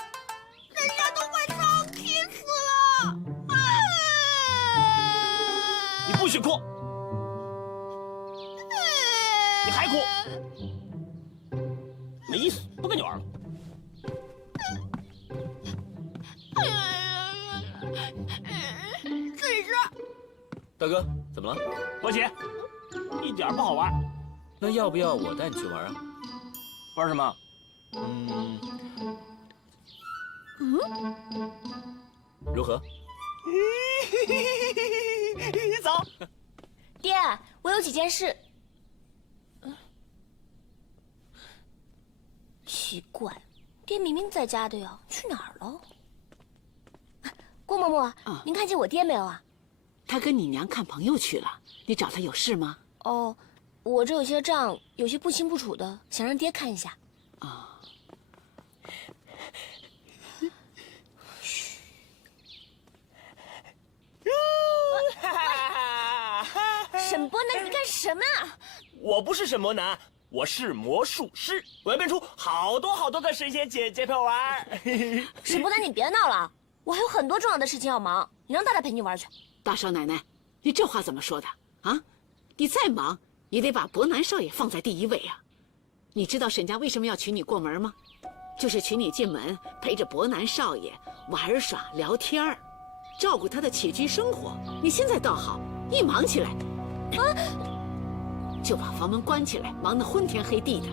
人家都快伤心死了。你不许哭！你还哭？没意思，不跟你玩了。自己吃。大哥，怎么了？国旗，一点不好玩。那要不要我带你去玩啊？玩什么？如何？走。爹，我有几件事。奇怪，爹明明在家的呀，去哪儿了？郭嬷嬷，您看见我爹没有啊？他跟你娘看朋友去了，你找他有事吗？哦，我这有些账，有些不清不楚的，想让爹看一下。啊。沈波南，你干什么啊？我不是沈波南，我是魔术师，我要变出好多个神仙姐姐陪我玩。沈波南，你别闹了，我还有很多重要的事情要忙，你让大大陪你玩去。大少奶奶，你这话怎么说的啊？你再忙也得把伯南少爷放在第一位啊！你知道沈家为什么要娶你过门吗？就是娶你进门，陪着伯南少爷玩耍聊天儿，照顾他的起居生活。你现在倒好，一忙起来，就把房门关起来，忙得昏天黑地的，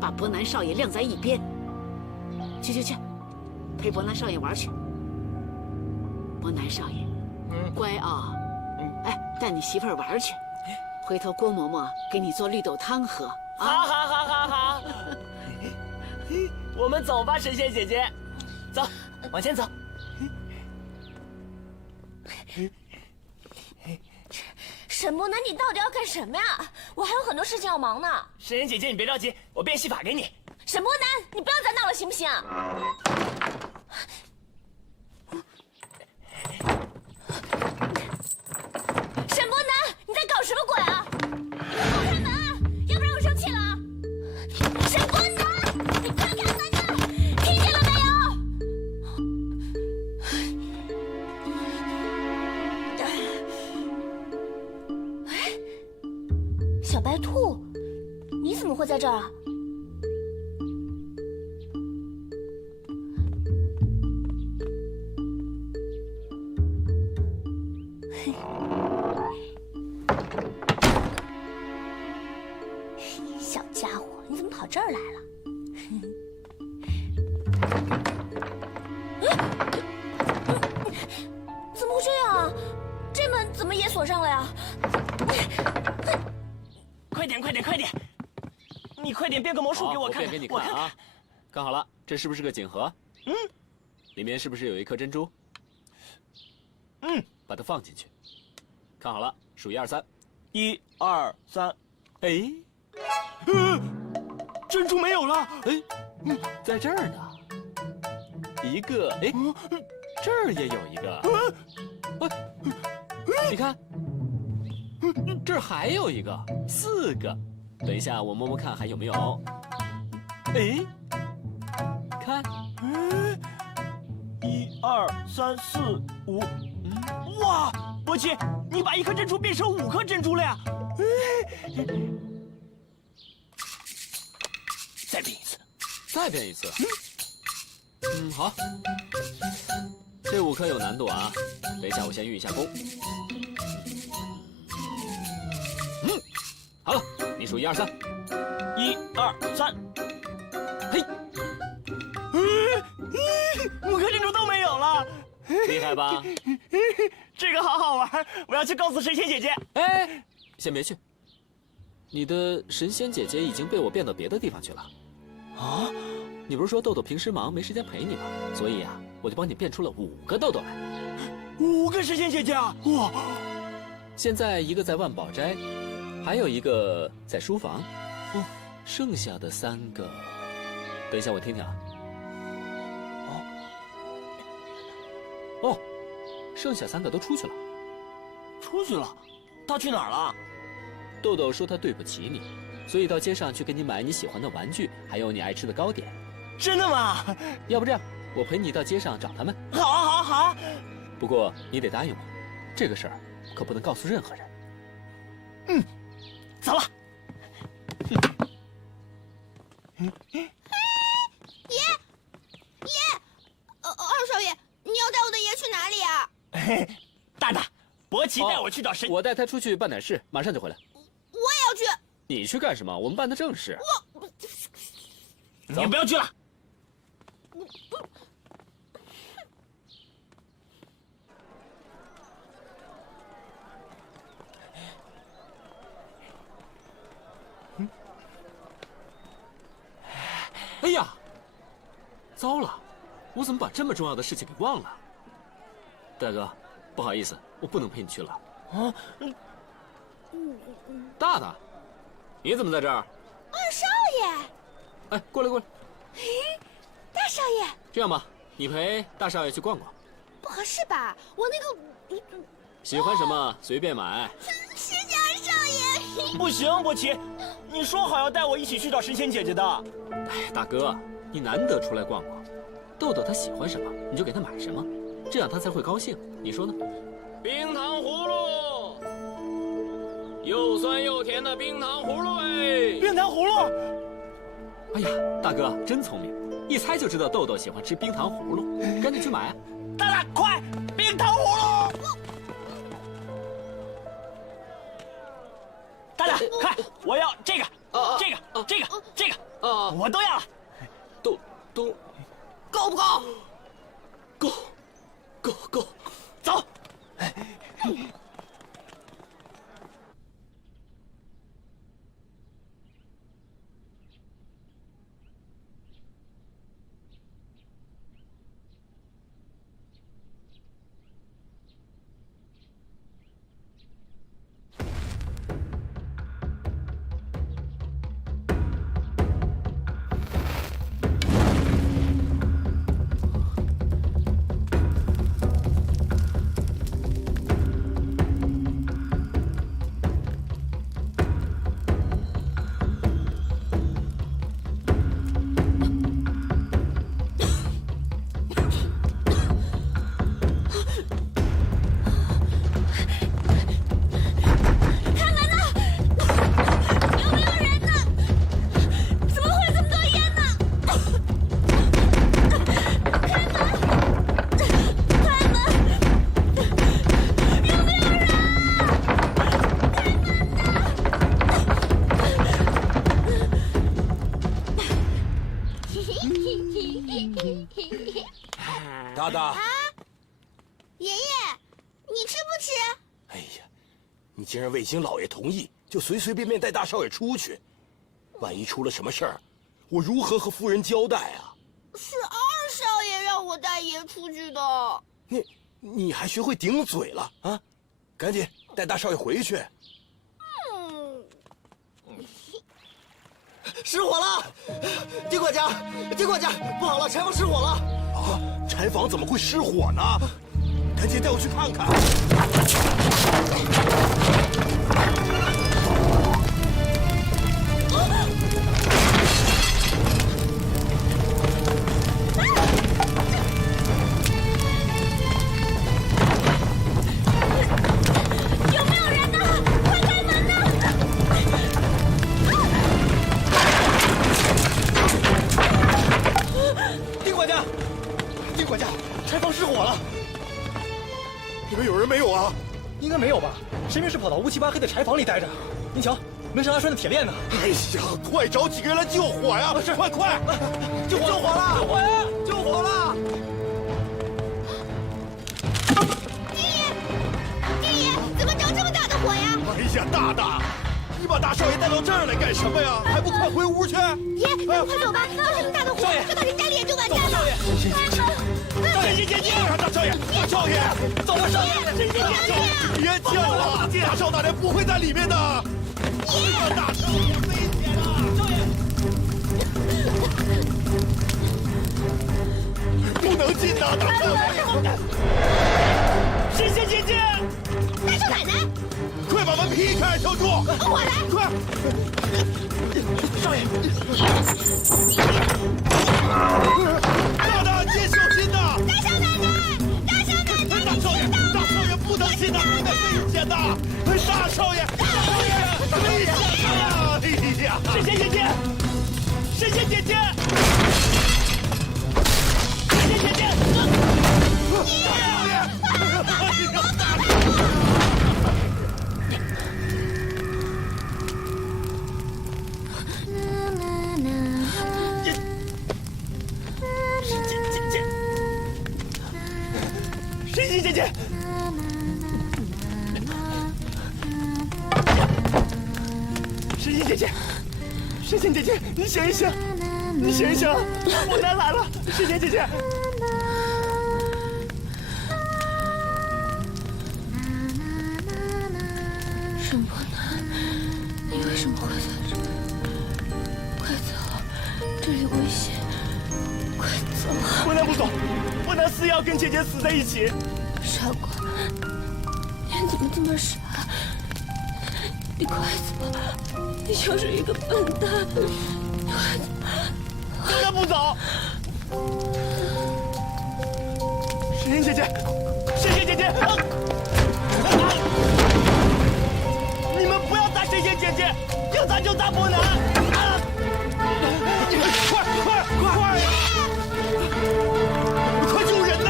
把伯南少爷晾在一边。去，陪伯南少爷玩去。伯南少爷，乖啊，哎，带你媳妇儿玩去。回头郭嬷嬷给你做绿豆汤喝啊！好，我们走吧，神仙姐姐，走，往前走。沈波南，你到底要干什么呀？我还有很多事情要忙呢。神仙姐姐，你别着急，我变戏法给你。沈波南，你不要再闹了，行不行？沈波南，你在搞什么鬼啊？打开门，要不然我生气了。沈波南，你快开门呐！听见了没有？小白兔，你怎么会在这儿啊？小家伙，你怎么跑这儿来了？怎么会这样啊？这门怎么也锁上了呀？快点！你快点变个魔术给我看看，我变给你看啊！看好了，这是不是个锦盒？里面是不是有一颗珍珠？把它放进去。看好了，数1、2、3。1、2、3。哎，珍珠没有了。哎，在这儿呢。一个，哎，这儿也有一个。你看，这儿还有一个，4个。等一下，我摸摸看还有没有。哎，看，1、2、3、4、5。哇，伯奇，你把一颗珍珠变成5颗珍珠了呀！再变一次。好。这5颗有难度啊，等一下我先运一下功。好了，你数1、2、3。1、2、3。嘿，5颗珍珠都没有了，厉害吧？这个好玩，我要去告诉神仙姐姐。哎，先别去，你的神仙姐姐已经被我变到别的地方去了。啊？你不是说豆豆平时忙没时间陪你吗？所以啊，我就帮你变出了5个豆豆来。5个神仙姐姐啊！哇！现在一个在万宝斋，还有一个在书房。剩下的3个，等一下我听听啊。剩下3个都出去了。出去了？他去哪儿了？豆豆说他对不起你，所以到街上去给你买你喜欢的玩具，还有你爱吃的糕点。真的吗？要不这样，我陪你到街上找他们。好啊，好啊，好啊！不过你得答应我，这个事儿可不能告诉任何人。嗯，走了。爷，二少爷，你要带我的爷去哪里啊？大大，伯奇带我去找神。我带他出去办点事，马上就回来。我也要去。你去干什么？我们办的正事。你不要去了。哎呀，糟了，我怎么把这么重要的事情给忘了？大哥，不好意思，我不能陪你去了。啊，大大，你怎么在这儿？二少爷，哎，过来过来。大少爷，这样吧，你陪大少爷去逛逛。不合适吧？我那个……喜欢什么随便买。谢谢二少爷。不行，伯奇，你说好要带我一起去找神仙姐姐的。哎，大哥，你难得出来逛逛，豆豆他喜欢什么，你就给他买什么，这样他才会高兴。你说呢？冰糖葫芦，又酸又甜的冰糖葫芦哎！冰糖葫芦！哎呀，大哥真聪明，一猜就知道豆豆喜欢吃冰糖葫芦，赶紧去买啊！大大，快，冰糖葫芦！大大，快，我要这个，这个，我都要了。都，够不够？够，走。大大，爷爷，你吃不吃？哎呀，你竟然未经老爷同意就随随便便带大少爷出去，万一出了什么事儿，我如何和夫人交代啊？是二少爷让我带爷出去的。你还学会顶嘴了啊？赶紧带大少爷回去。失火了！丁管家，不好了，柴房失火了！啊，柴房怎么会失火呢？赶紧带我去看看。有没有人呢？快开门呐！丁管家，柴房失火了。里面有人没有啊？应该没有吧？谁没事跑到乌漆八黑的柴房里待着？您瞧，门上还拴着铁链呢。哎呀，快找几个人来救火呀！是，快！救火了！救火了！爹爷，怎么着这么大的火呀？哎呀，大大，你把大少爷带到这儿来干什么呀？还不快回屋去！爷，快走吧！闹这么大的火，这到人家里也就完蛋了。神仙姐姐，大少爷，走吧，少爷，神仙姐姐，别叫了，大少大人不会在里面的。大少爷危险了，少爷，不能进的，大少爷。神仙姐姐，大少奶奶，快把门劈开，小猪！我来，快！少爷，大大姐小心呐！大少奶奶，大少奶奶，大少爷，大少爷不能进的，这个危险的！大少爷，大少爷，危险呀！哎呀，神仙姐姐，神仙姐姐，神仙姐姐，大少爷，哎呀，大少神仙姐姐，神仙姐姐，神仙姐姐，你醒一醒，你醒一醒，伯南来了，神仙姐姐。沈伯南，你为什么会在这？快走，这里危险！快走！伯南不走，伯南死也要跟姐姐死在一起。傻瓜，你怎么这么傻？你快走！你就是一个笨蛋！你快走！伯南不走。神仙姐姐，神仙姐姐，你们不要打神仙姐姐，要打就打伯南。快快快呀！快救人呐！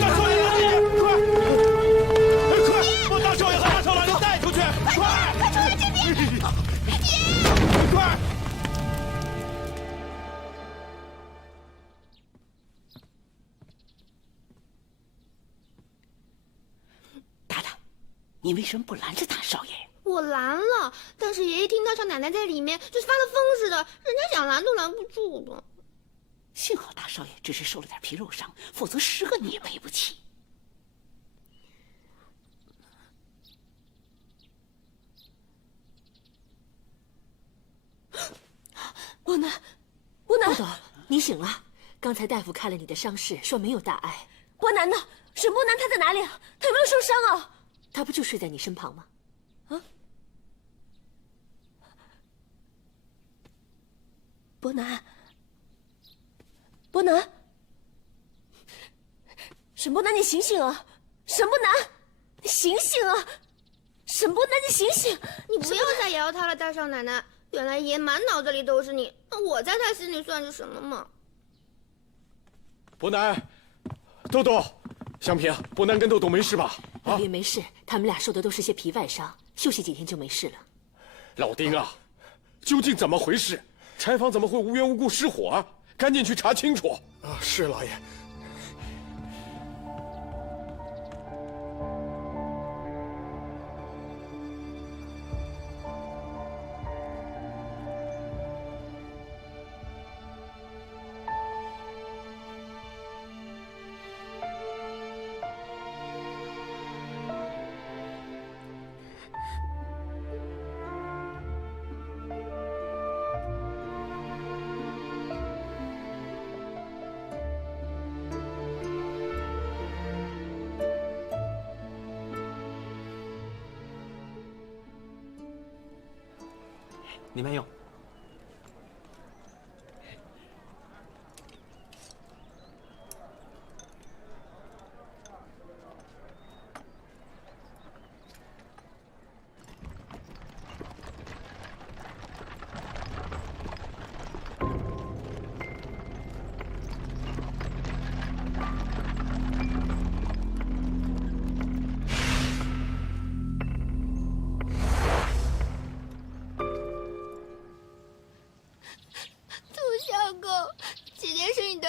大少爷来了！快！把大少爷和大少奶奶带出去！快！快出来这边！快！达达，你为什么不拦着大少爷？我拦了，但是爷爷听大少奶奶在里面，就发了疯似的，人家想拦都拦不住的。幸好大少爷只是受了点皮肉伤，否则10个你也赔不起。伯南，伯南，豆豆，你醒了。刚才大夫看了你的伤势，说没有大碍。伯南呢？沈伯南他在哪里？他有没有受伤啊？他不就睡在你身旁吗？啊？伯南，伯南，沈伯南，你醒醒啊！沈伯南，你醒醒啊！沈伯南，你醒醒！你不要再摇他了，大少奶奶。原来爷满脑子里都是你，那我在他心里算是什么嘛？伯南，豆豆，香萍，伯南跟豆豆没事吧？老爷没事，他们俩受的都是些皮外伤，休息几天就没事了。老丁啊，究竟怎么回事？柴房怎么会无缘无故失火啊？赶紧去查清楚。啊，是老爷。你慢用。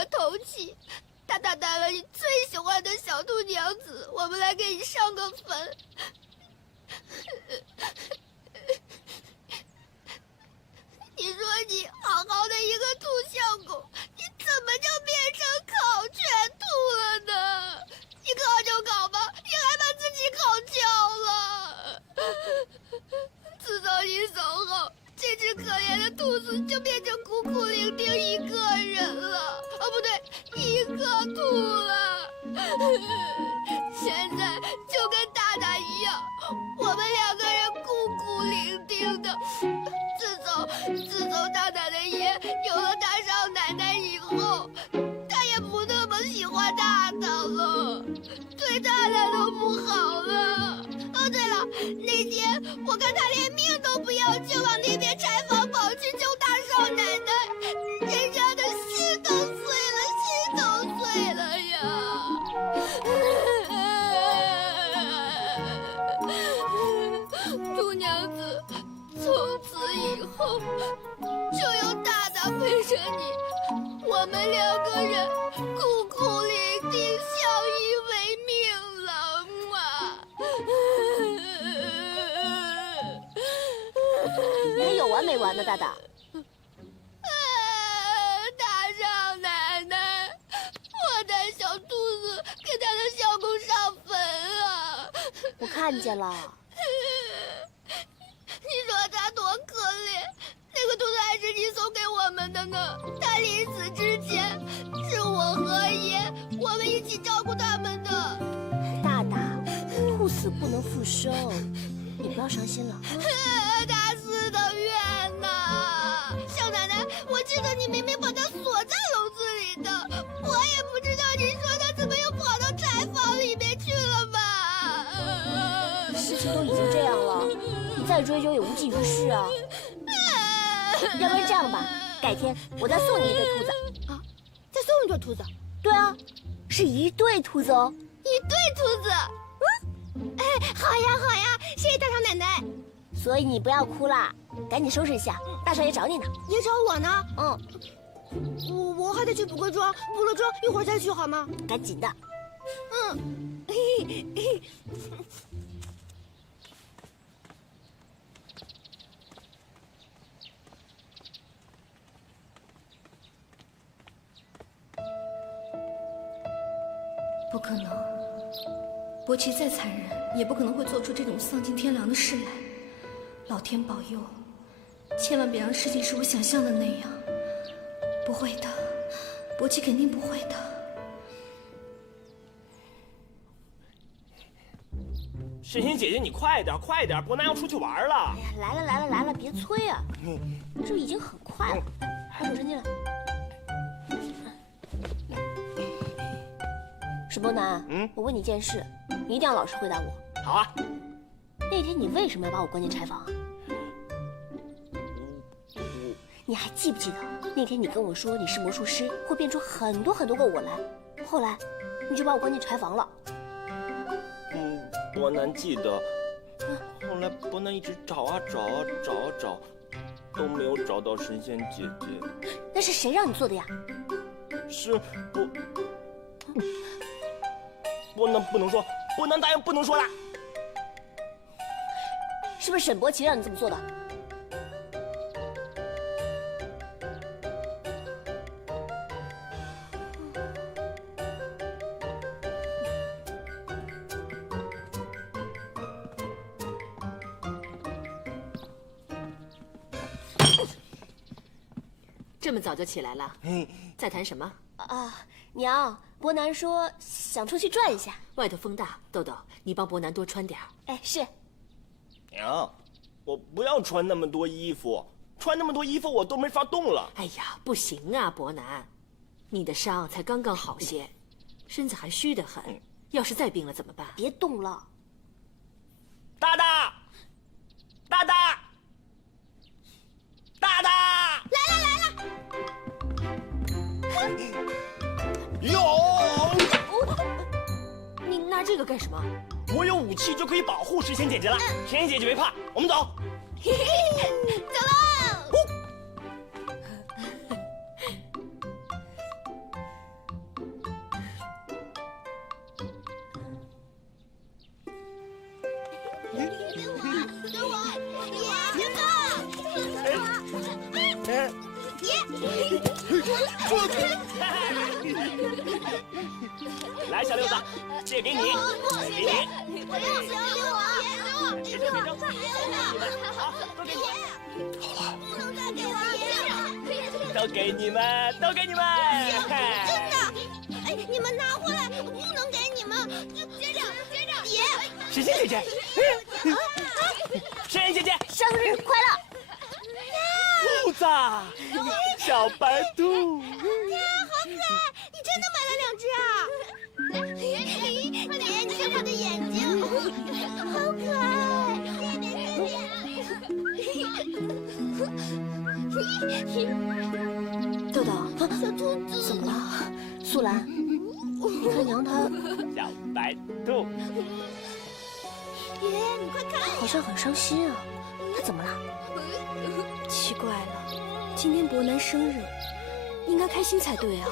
头七，大大带了你最喜欢的小兔娘子，我们来给你上个坟。你说你好好的一个兔相公，你怎么就变成烤全兔了呢？你烤就烤吧，你还把自己烤焦了。自从你走后，姐姐兔子就变成孤苦伶仃一个人了，哦，不对，一个兔了。现在就跟大大一样，我们两个人孤苦伶仃的。自从大大的爷有了大少奶奶以后，他也不那么喜欢大大了，对大大都不好了。哦，对了，那天我看他连命都不要，就往那边柴房跑去救大少奶奶，人家的心都碎了，心都碎了呀！兔娘子，从此以后就由大大陪着你，我们两个人孤苦伶仃，相依为命了嘛。你还有完没完呢，大大？大少奶奶，我带小兔子给他的小公上坟啊！我看见了。你说他多可怜，那个兔子还是你送给我们的呢。他临死之前，是我和爷我们一起照顾他们的。大大，兔死不能复生，你不要伤心了。他死得冤呐！少奶奶，我记得你明明把他锁在笼子里的，我也不知道你说他怎么又跑到柴房里面去了吧？事情都已经这样了，你再追究也无济于事啊。要不然这样吧，改天我再送你一对兔子。啊，再送一对兔子？对啊，是一对兔子哦。一对兔子？哎，好呀好呀，谢谢大少奶奶。所以你不要哭啦，赶紧收拾一下，大少爷找你呢。也找我呢？我还得去补个妆，补了妆一会儿再去好吗？赶紧的。不可能，伯奇再残忍，也不可能会做出这种丧尽天良的事来。老天保佑，千万别让事情是我想象的那样。不会的，伯奇肯定不会的。神仙姐姐，你快点，快点，伯南要出去玩了。来了，别催啊！这已经很快了，把手伸进来。史伯南，我问你件事，你一定要老实回答我。好啊。那天你为什么要把我关进柴房啊？你还记不记得那天你跟我说你是魔术师，会变出很多个我来，后来你就把我关进柴房了。伯南记得，后来伯南一直找啊找，都没有找到神仙姐姐。那是谁让你做的呀？是伯南不能说，伯南答应不能说啦。是不是沈伯奇让你这么做的？这么早就起来了？在谈什么？娘，伯南说想出去转一下。外头风大，豆豆，你帮伯南多穿点儿。哎，是。娘，我不要穿那么多衣服，穿那么多衣服我都没法动了。哎呀，不行啊，伯南，你的伤才刚刚好些，身子还虚得很，要是再病了怎么办？别动了。大大，大大，大大，来了！哟！你拿这个干什么？我有武器就可以保护神仙姐姐了。神仙姐姐别怕，我们走。走喽！来，小六子，这给你，给你。我要，给我。都给你们，都给你们！真的，哎，你们拿回来，不能给你们。接着，姐，神仙姐姐，神仙姐姐，生日快乐！兔子，小白兔，呀，好可爱！你真的买了2只啊？姐，你看它的眼睛，好可爱！豆豆，小兔子，怎么了？素兰，你看娘她小白兔，爷，你快看，好像很伤心啊。她怎么了？奇怪了，今天伯南生日，应该开心才对啊。